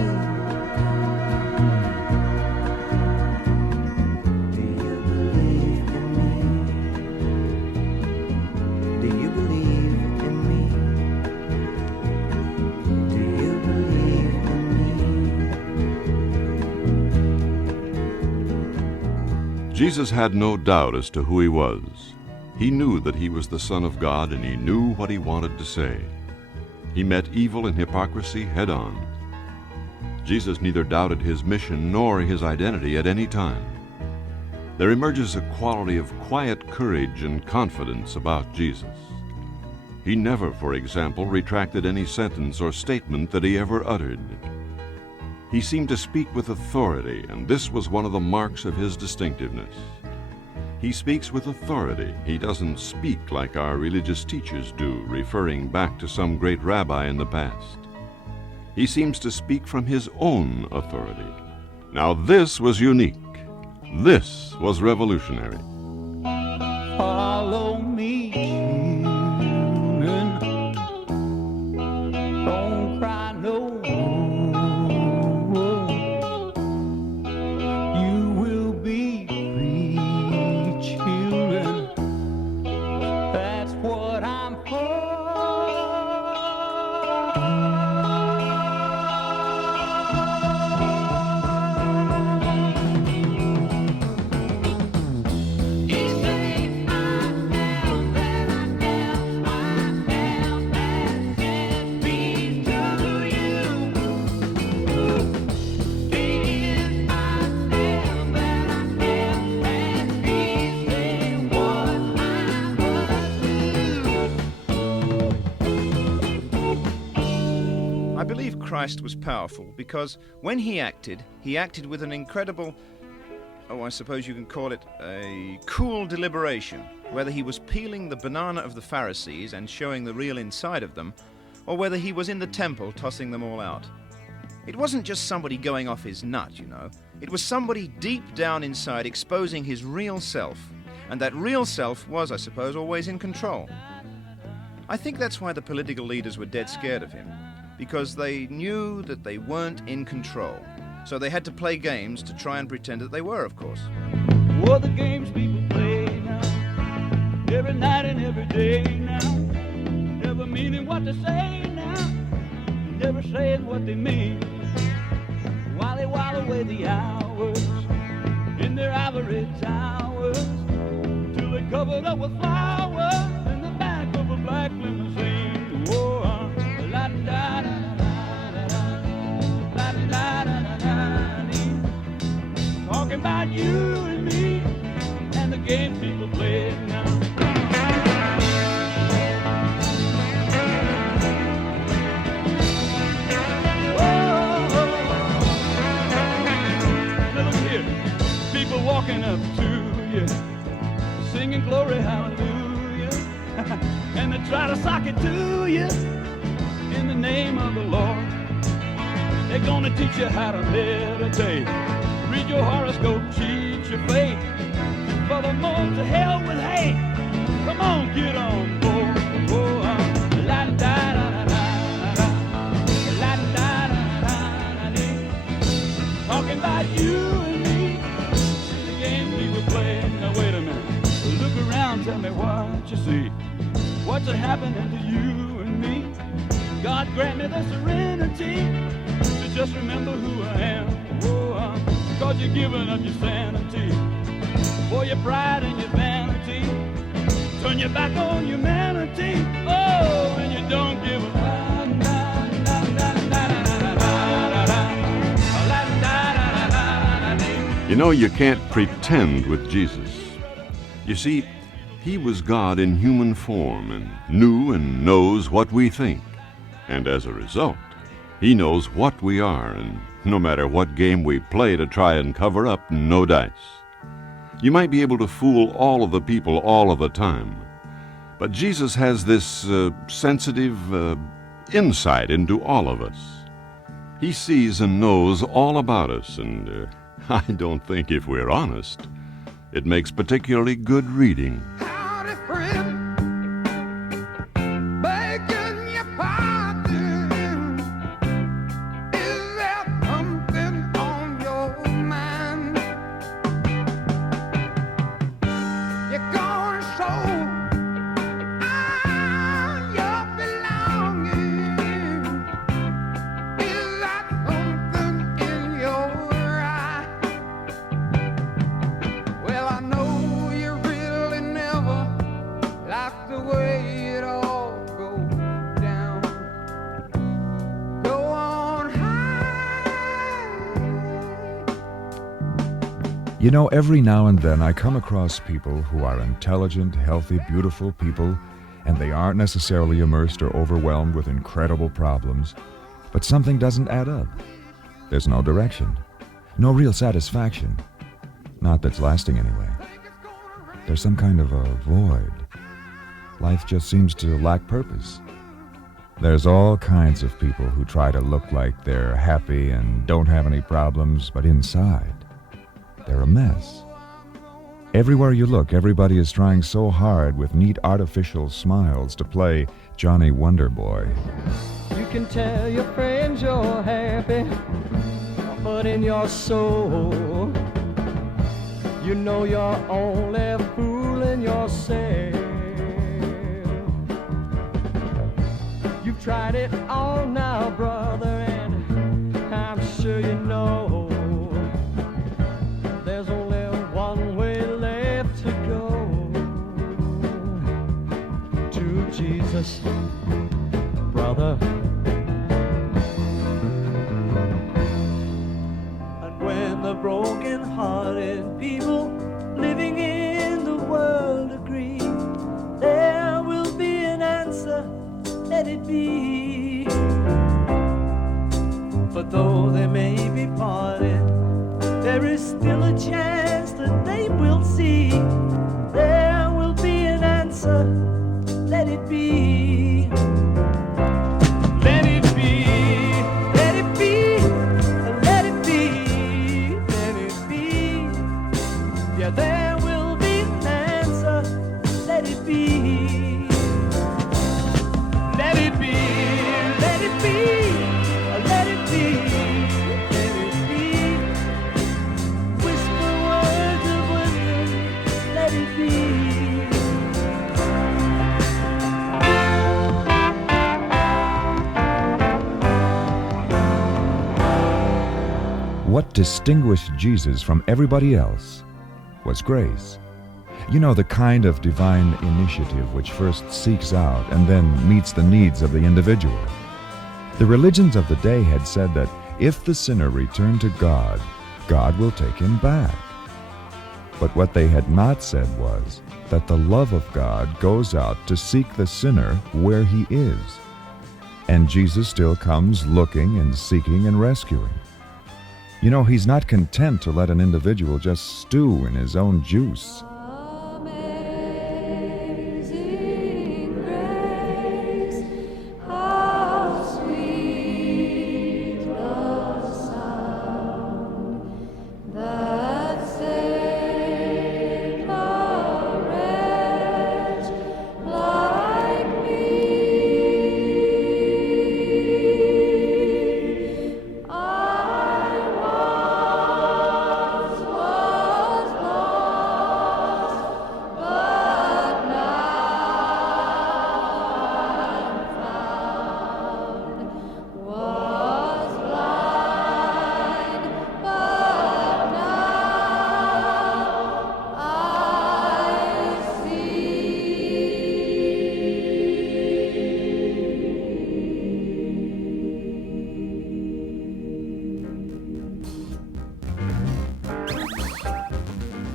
Jesus had no doubt as to who he was. He knew that he was the Son of God, and he knew what he wanted to say. He met evil and hypocrisy head on. Jesus neither doubted his mission nor his identity at any time. There emerges a quality of quiet courage and confidence about Jesus. He never, for example, retracted any sentence or statement that he ever uttered. He seemed to speak with authority, and this was one of the marks of his distinctiveness. He speaks with authority. He doesn't speak like our religious teachers do, referring back to some great rabbi in the past. He seems to speak from his own authority. Now this was unique. This was revolutionary. Follow me, children. Don't cry no more. You will be free, children. That's what I'm for. I believe Christ was powerful because when he acted with an incredible I suppose you can call it a cool deliberation, whether he was peeling the banana of the Pharisees and showing the real inside of them, or whether he was in the temple tossing them all out. It wasn't just somebody going off his nut, you know. It was somebody deep down inside exposing his real self, and that real self was, I suppose, always in control. I think that's why the political leaders were dead scared of him, because they knew that they weren't in control. So they had to play games to try and pretend that they were, of course. What the games people play now, every night and every day now, never meaning what they say now, never saying what they mean, while they while away the hours in their ivory towers, till they're covered up with flowers in the back of a black limousine. Oh, talking about you and me and the games people play now. Now look here, people walking up to you, singing glory hallelujah, and they try to sock it to you in the name of the Lord. They're gonna teach you how to meditate, read your horoscope, cheat your fate, and furthermore, to hell with hate. Come on, get on board. Oh, talking about you and me, the games we were playing. Now wait a minute, look around, tell me what you see. What's happening to you and me? God grant me the serenity to just remember who I am. Oh, cause you're giving up your sanity for your pride and your vanity. Turn your back on humanity. Oh, and you don't give a You know, you can't pretend with Jesus. You see, he was God in human form and knew and knows what we think. And as a result, he knows what we are, and no matter what game we play to try and cover up, no dice. You might be able to fool all of the people all of the time, but Jesus has this sensitive insight into all of us. He sees and knows all about us, and I don't think, if we're honest, it makes particularly good reading. Howdy, friend. Begging your pardon. Is there something on your mind? You're gonna show all your belongings. Is that something in your eye? Well, I know you really never liked the way it all goes down. Go on You know, every now and then I come across people who are intelligent, healthy, beautiful people, and they aren't necessarily immersed or overwhelmed with incredible problems, but something doesn't add up. There's no direction, no real satisfaction. Not that's lasting anyway. There's some kind of a void. Life just seems to lack purpose. There's all kinds of people who try to look like they're happy and don't have any problems, but inside, they're a mess. Everywhere you look, everybody is trying so hard with neat artificial smiles to play Johnny Wonderboy. You can tell your friends you're happy, but in your soul, you know you're only fooling yourself. You've tried it all now, brother, and I'm sure you know there's only one way left to go, to Jesus, brother. And when the broken-hearted people living in the world agree, there will be an answer, let it be. For though they may be parted, there is still a chance that they will see. There will be an answer. Let it be. Let it be. Let it be. Let it be. Let it be. Yeah, there will be an answer. Let it be. Let it be. Let it be. Let it be. Let it be. Whisper words of wisdom. Let it be. What distinguished Jesus from everybody else was grace. You know, the kind of divine initiative which first seeks out and then meets the needs of the individual. The religions of the day had said that if the sinner returned to God, God will take him back. But what they had not said was that the love of God goes out to seek the sinner where he is. And Jesus still comes looking and seeking and rescuing. You know, he's not content to let an individual just stew in his own juice.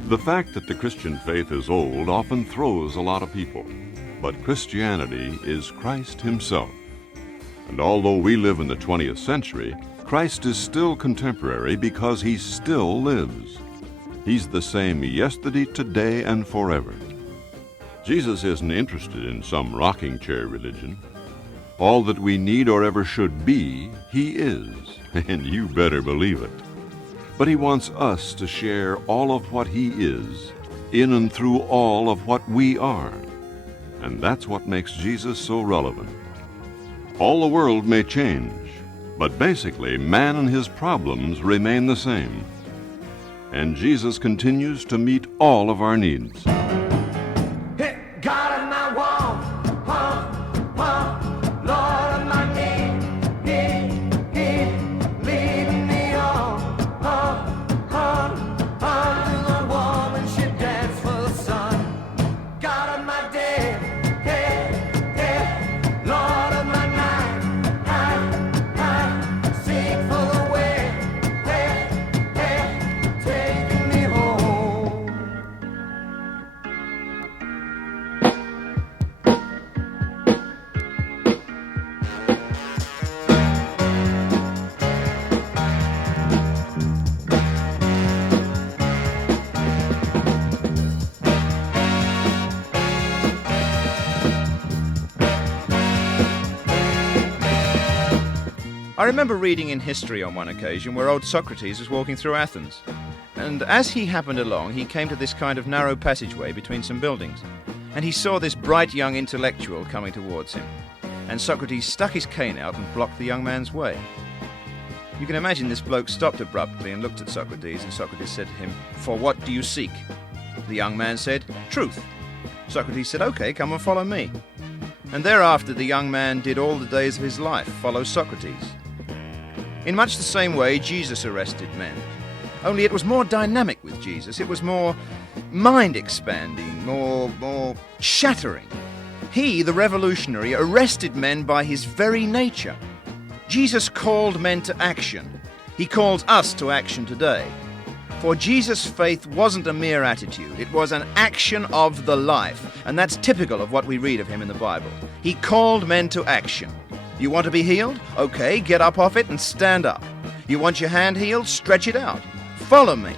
The fact that the Christian faith is old often throws a lot of people, but Christianity is Christ himself. And although we live in the 20th century, Christ is still contemporary because he still lives. He's the same yesterday, today, and forever. Jesus isn't interested in some rocking chair religion. All that we need or ever should be, he is, and you better believe it. But he wants us to share all of what he is, in and through all of what we are. And that's what makes Jesus so relevant. All the world may change, but basically man and his problems remain the same. And Jesus continues to meet all of our needs. Hit God on my wall, Lord on my knee, leading me on, to the woman she danced for the sun. God on my day, Lord of my night, I seek for the way, taking me home. I remember reading in history on one occasion where old Socrates was walking through Athens. And as he happened along, he came to this kind of narrow passageway between some buildings. And he saw this bright young intellectual coming towards him. And Socrates stuck his cane out and blocked the young man's way. You can imagine this bloke stopped abruptly and looked at Socrates, and Socrates said to him, "For what do you seek?" The young man said, "Truth." Socrates said, "Okay, come and follow me." And thereafter the young man did all the days of his life follow Socrates. In much the same way, Jesus arrested men. Only it was more dynamic with Jesus. It was more mind-expanding, more shattering. He, the revolutionary, arrested men by his very nature. Jesus called men to action. He calls us to action today. For Jesus' faith wasn't a mere attitude. It was an action of the life. And that's typical of what we read of him in the Bible. He called men to action. You want to be healed? Okay, get up off it and stand up. You want your hand healed? Stretch it out. Follow me.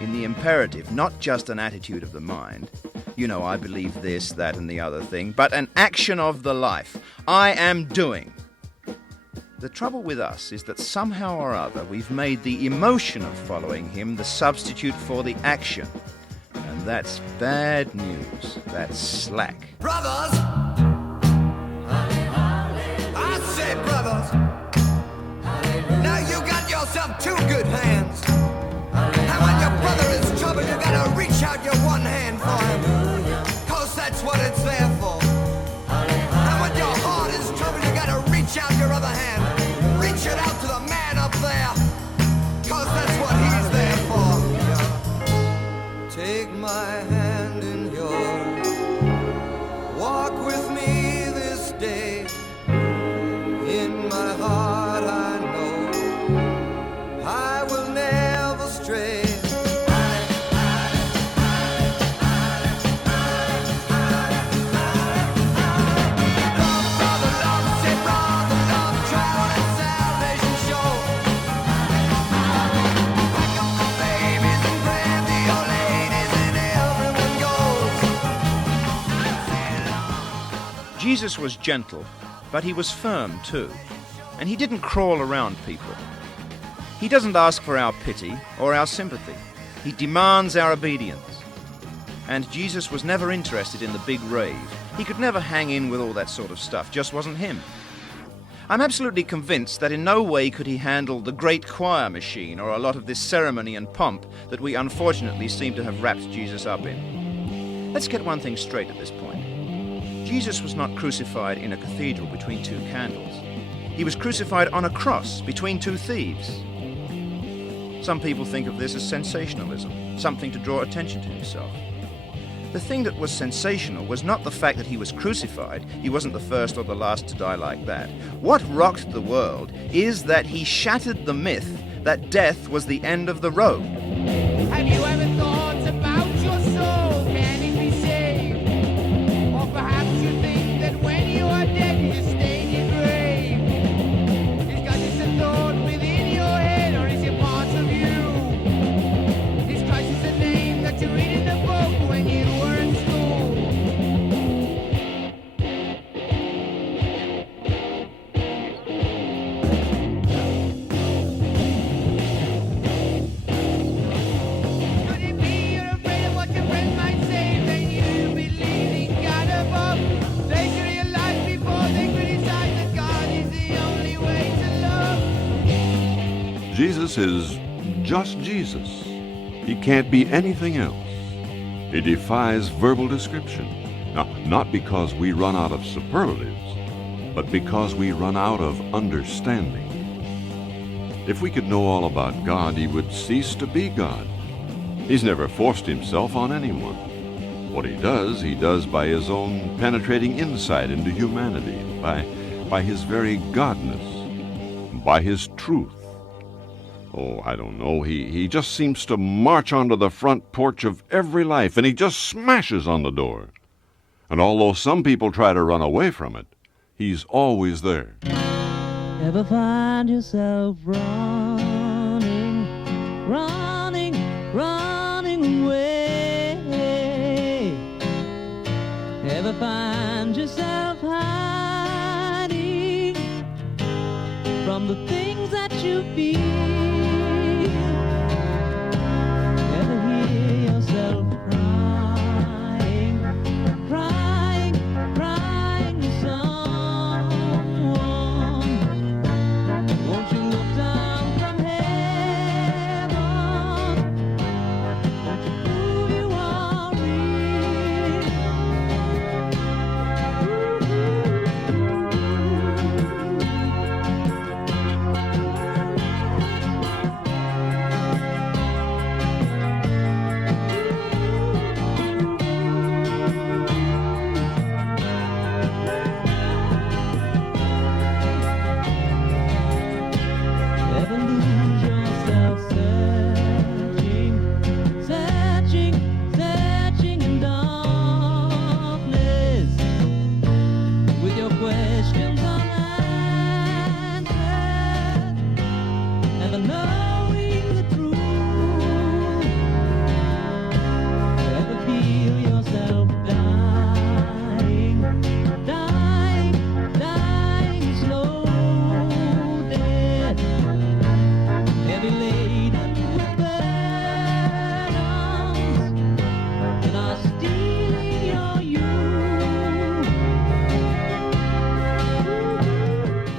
in the imperative, not just an attitude of the mind. You know, I believe this, that, and the other thing, but an action of the life. I am doing. The trouble with us is that somehow or other we've made the emotion of following him the substitute for the action. And that's bad news. That's slack. Brothers! I said brothers! Now you got yourself two good hands. And when your brother is in trouble, you gotta reach out your one hand for him. 'Cause that's what it's there for. And when your heart is in trouble, you gotta reach out your other hand. Reach it out to the man up there. 'Cause that's what he's there for. Take my hand in yours. Walk with me this day. In my heart I know I will never stray. Jesus was gentle, but he was firm too, and he didn't crawl around people. He doesn't ask for our pity or our sympathy. He demands our obedience. And Jesus was never interested in the big rave. He could never hang in with all that sort of stuff, just wasn't him. I'm absolutely convinced that in no way could he handle the great choir machine or a lot of this ceremony and pomp that we unfortunately seem to have wrapped Jesus up in. Let's get one thing straight at this point. Jesus was not crucified in a cathedral between two candles. He was crucified on a cross between two thieves. Some people think of this as sensationalism, something to draw attention to himself. The thing that was sensational was not the fact that he was crucified. He wasn't the first or the last to die like that. What rocked the world is that he shattered the myth that death was the end of the road. Have you ever thought about your soul? Can it be saved? Or perhaps you think that when you are dead, you just stay in your grave. Is God just a thought within your head, or is it part of you? Is Christ just a name that you read in the book when you were in school? Could it be you're afraid of what your friends might say? Then you believe in God above. They should realize before they criticize that God is the only way to love. Jesus is just Jesus. He can't be anything else. He defies verbal description. Now, not because we run out of superlatives, but because we run out of understanding. If we could know all about God, he would cease to be God. He's never forced himself on anyone. What he does by his own penetrating insight into humanity, by his very godness, by his truth. Oh, I don't know. He just seems to march onto the front porch of every life, and he just smashes on the door. And although some people try to run away from it, he's always there. Ever find yourself running, running, running away? Ever find yourself hiding from the things that you feel? Ever hear yourself crying, crying, crying to someone? Won't you look down from heaven? Won't you prove you are real?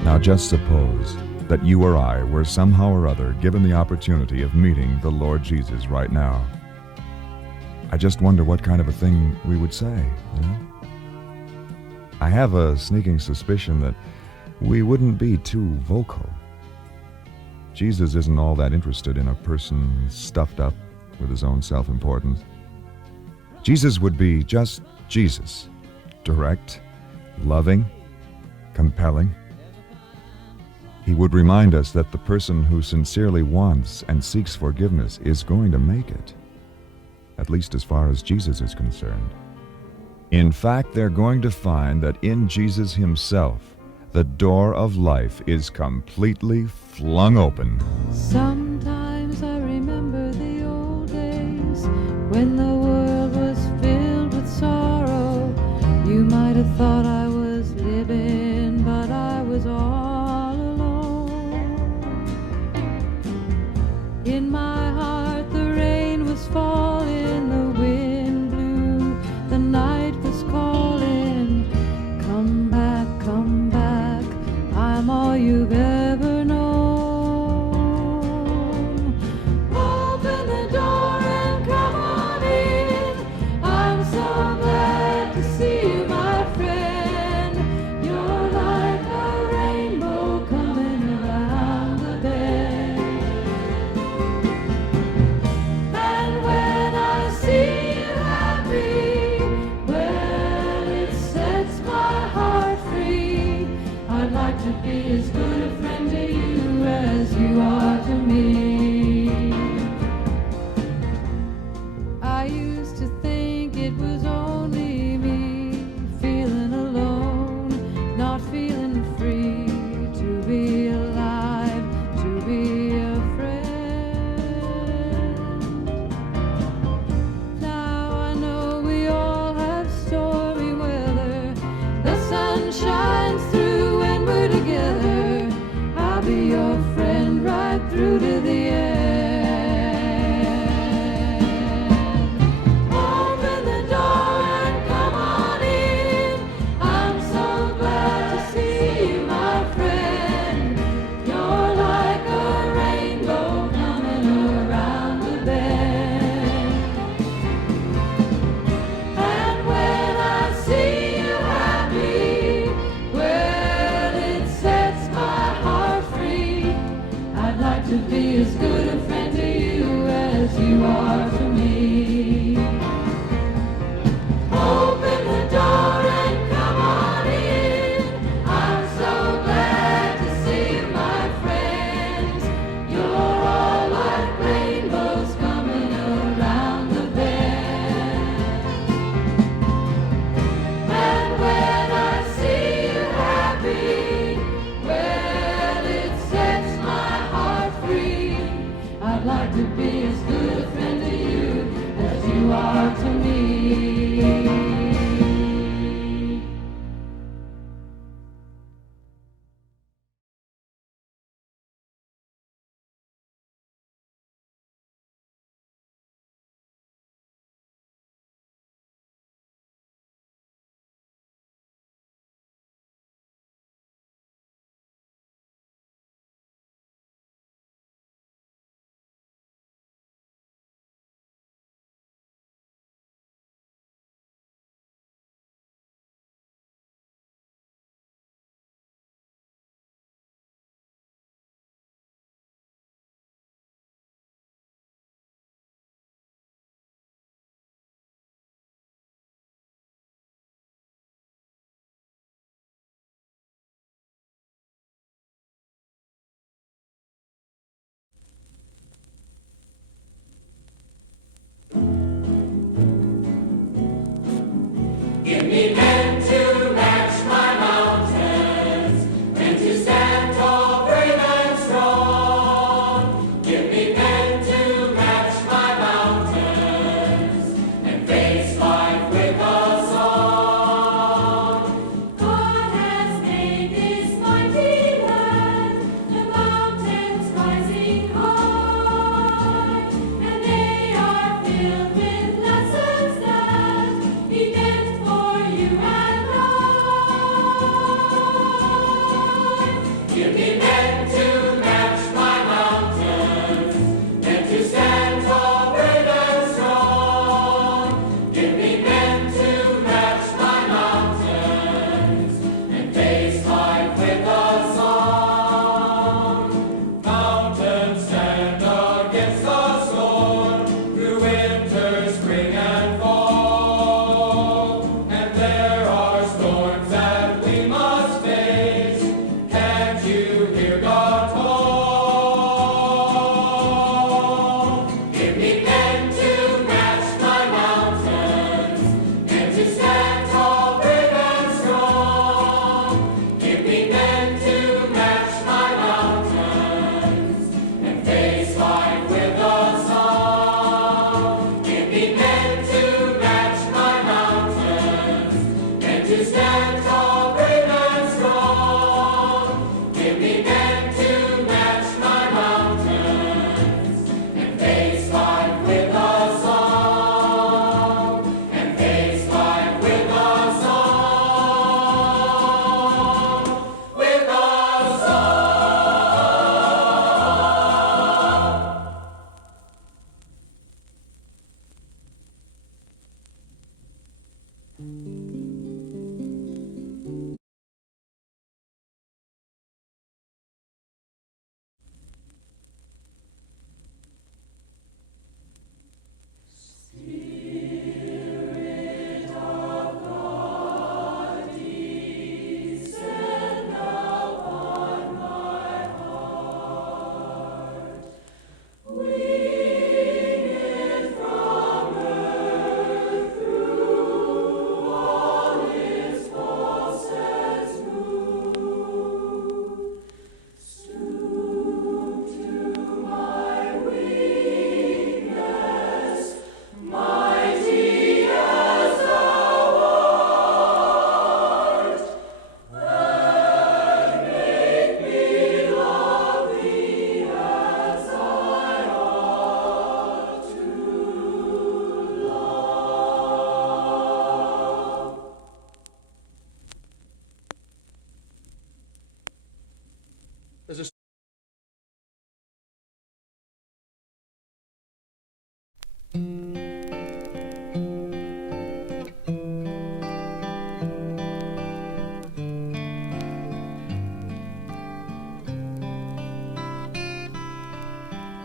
Now just suppose that you or I were somehow or other given the opportunity of meeting the Lord Jesus right now. I just wonder what kind of a thing we would say, you know? I have a sneaking suspicion that we wouldn't be too vocal. Jesus isn't all that interested in a person stuffed up with his own self-importance. Jesus would be just Jesus, direct, loving, compelling. He would remind us that the person who sincerely wants and seeks forgiveness is going to make it, at least as far as Jesus is concerned. In fact, they're going to find that in Jesus himself, the door of life is completely flung open. Sometimes I remember the old days when the world was filled with sorrow. You might have thought I was living, but I was all alone. In my heart the rain was falling, the wind blew, the night was calling. Come back, I'm all you've ever known. Open the door and come on in. I'm so glad to see you, my friend. You're like a rainbow coming around the bend. And when I see you happy, well, it sets my heart free. I'd like to be as good a friend to you as you are to me. I used to think it was only me, feeling alone, not feeling free, to be alive, to be a friend. Now I know we all have stormy weather, the sun shines through when we're together. I'll be your friend right through to the end. Open the door and come on in. I'm so glad to see you, my friend. You're like a rainbow coming around the bend. And when I see you happy, well, it sets my heart free. I'd like to be as good a friend to you as you are to me. Open the door and come on in. I'm so glad to see you, my friends. You're all like rainbows coming around the bend. And when I see you happy, well, it sets my heart free. I'd like to be as good a friend to you as you are to me. Give me men to match my mountains, men to stand tall, brave and strong. Give me men to match my mountains and face life with a song. God has made this mighty land, the mountains rising high, and they are filled with lessons that He meant for you and Give me men to match my mountains, men to stand tall, brave and strong. Give me men to match my mountains and face life with a song. Mountains stand against the storm through winter, spring, and fall. And there are storms that we must face. Can't you hear God call? Give me men to match my mountains, and to stand tall, brave and strong. Give me men to match my mountains and face life with a song. Give me men to match my mountains and to stand tall, brave and strong. Give me men to match my mountains and face life with a song. And face life with a song. With a song.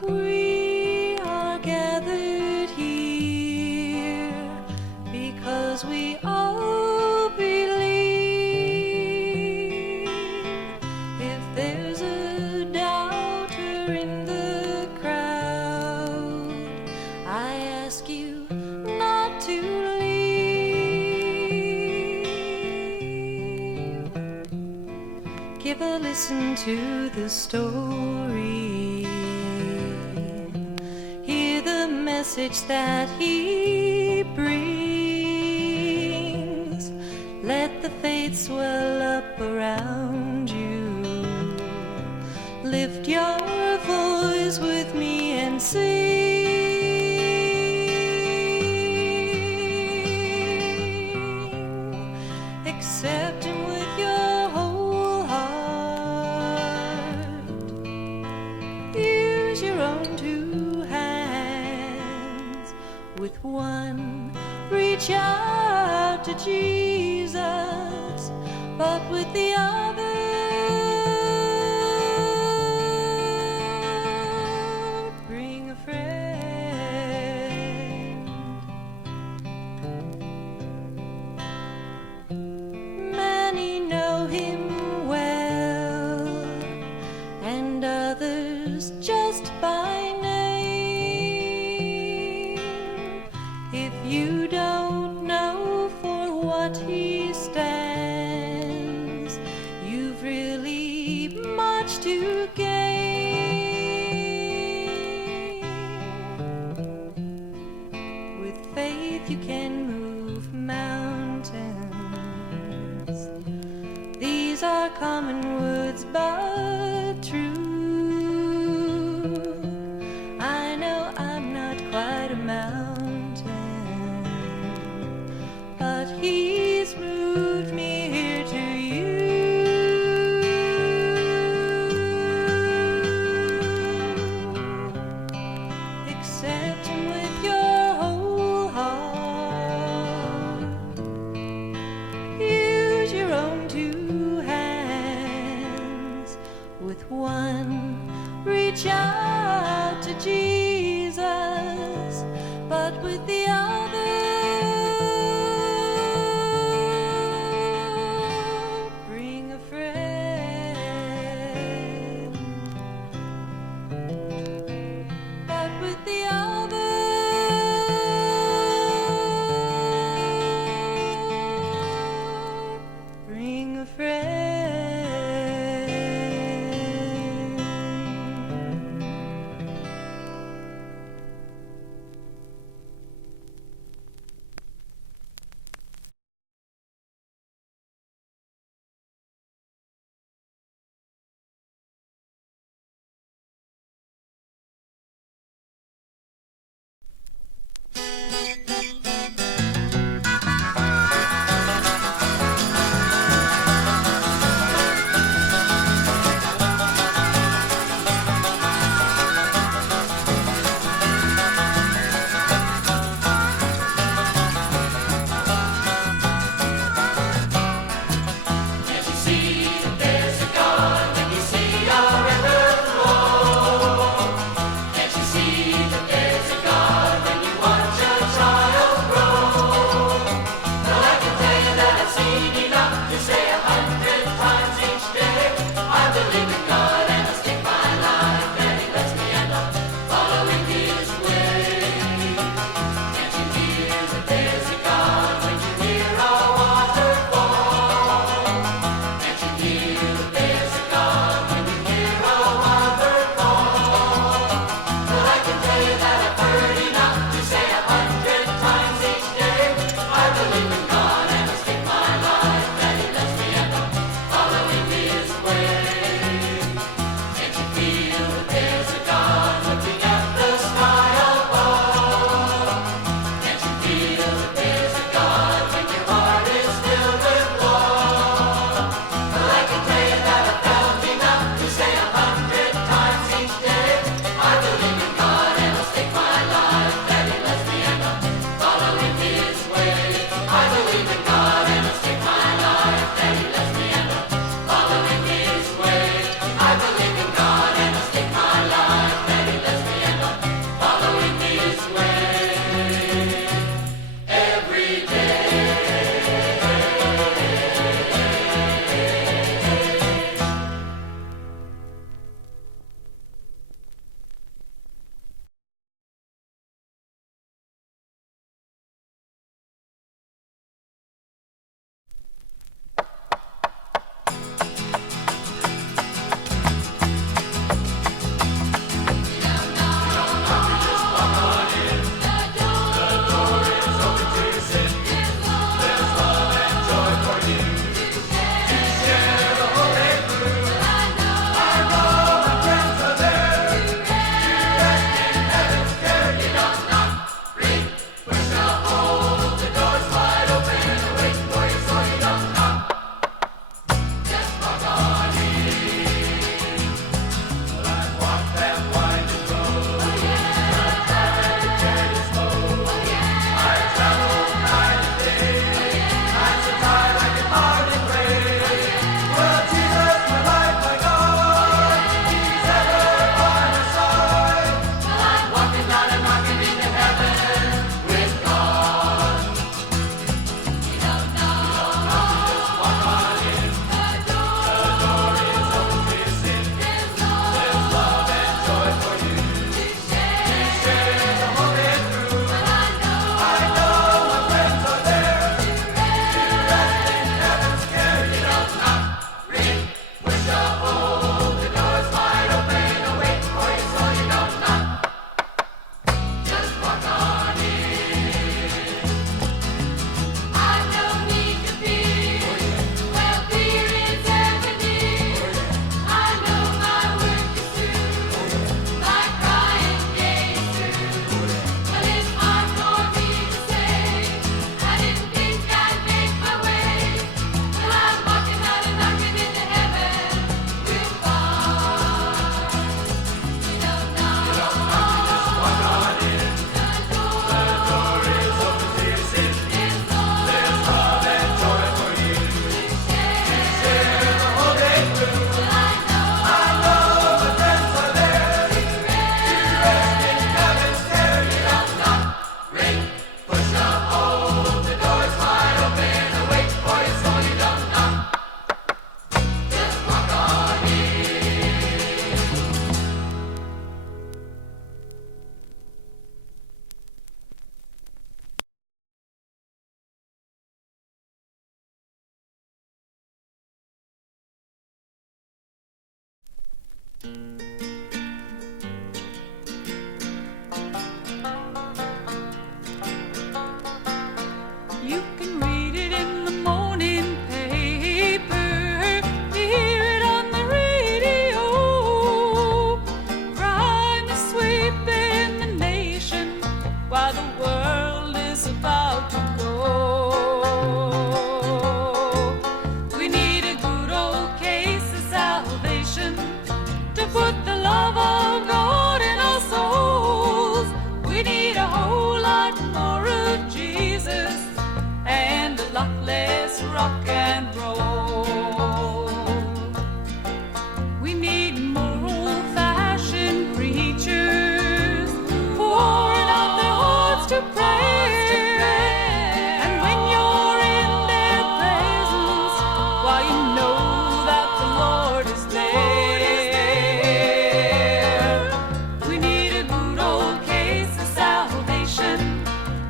We are gathered here because we all believe. If there's a doubter in the crowd, I ask you not to leave. Give a listen to the story. Hear the message that he brings. Let the faith swell up around you. Lift your voice with me and sing. Accept him with your whole heart. Use your own two hands. With one, reach out to Jesus, but with the other, bring a friend. Many know him well, and others just by name. If you don't know for what he stands, you've really much to gain. With faith you can move mountains. These are common words but true. I know I'm not quite a mountain, but he's moved me here to you. With one, reach out to Jesus, but with the other, bring a friend. But with the other, bring a friend. You can read it in the morning paper, hear it on the radio. Crime is sweeping the nation while the world is about to go. We need a good old case of salvation to put the love of God in our souls. We need a whole lot more of Jesus and a lot less rock and roll. We need more old-fashioned preachers pouring out their hearts to prayer. And when you're in their presence, why, you know that the Lord is there. We need a good old case of salvation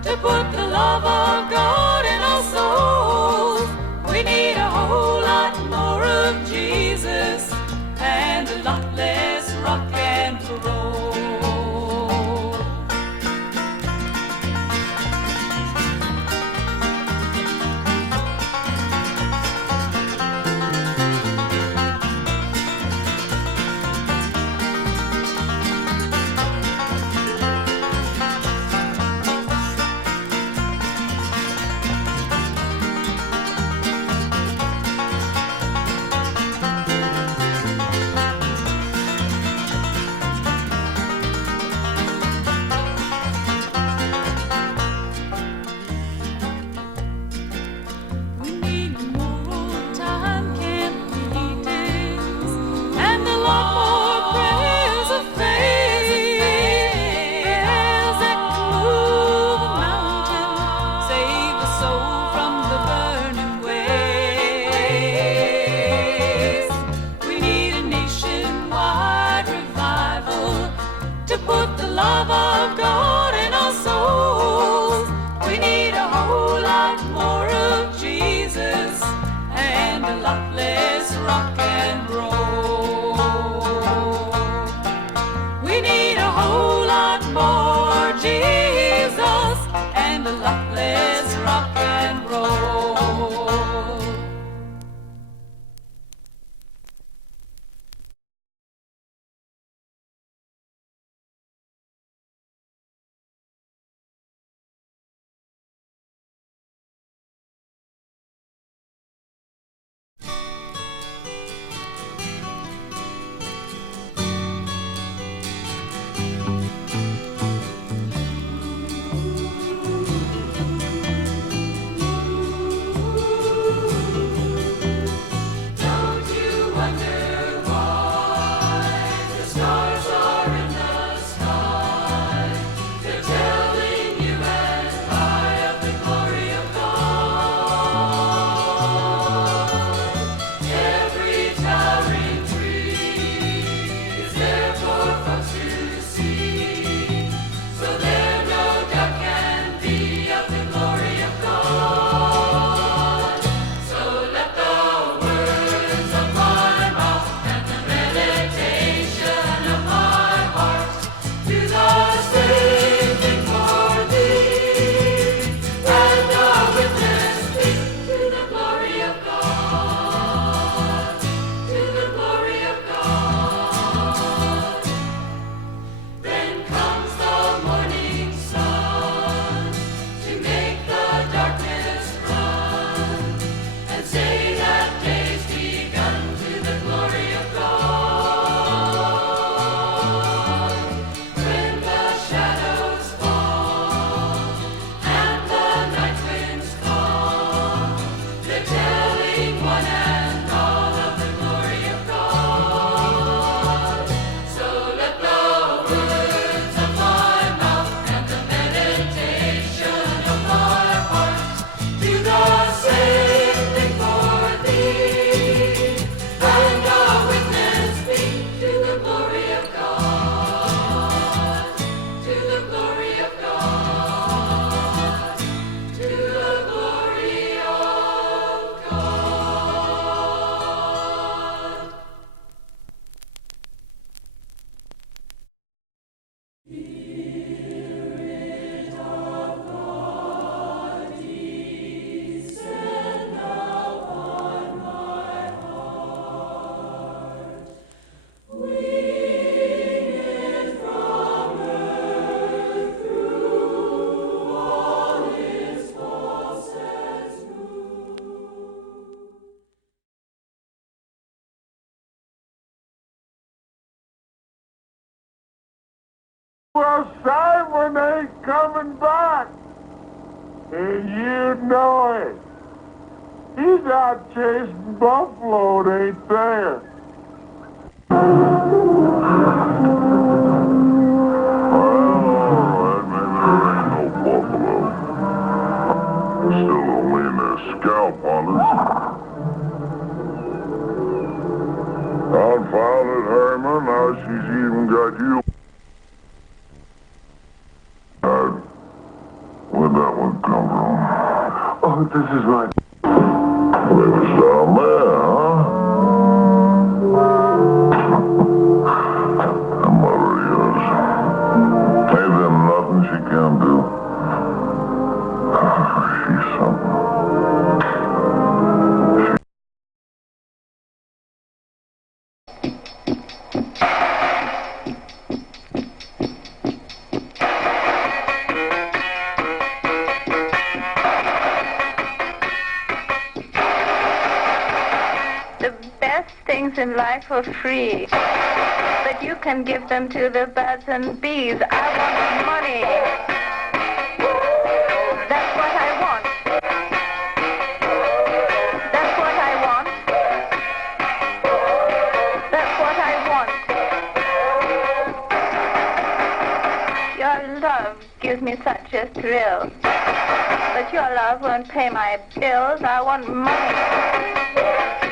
to put the love of God in our souls. We need a whole lot more of Jesus and a lot less rock and roll. We need more old-time camp meetings and a lot more prayers of faith. Prayers that can move a mountain, save a soul from the burning waste. We need a nationwide revival to put the love of God in our souls. We need a whole lot more of Jesus and a lot less rock and roll. We need a whole lot more Jesus and a lot less rock and roll. My Well, Simon ain't coming back. And you know it. He's out chasing buffalo, it ain't there. Still only in their scalp hunters. Confounded Herman, now she's even got you. Where'd that one come from? Oh, this is my... They was down there, huh? That mother of yours. Ain't there nothing she can do? She's something. The best things in life are free, but you can give them to the birds and bees. I want money. That's what I want. That's what I want. That's what I want. Your love gives me such a thrill, but your love won't pay my bills. I want money.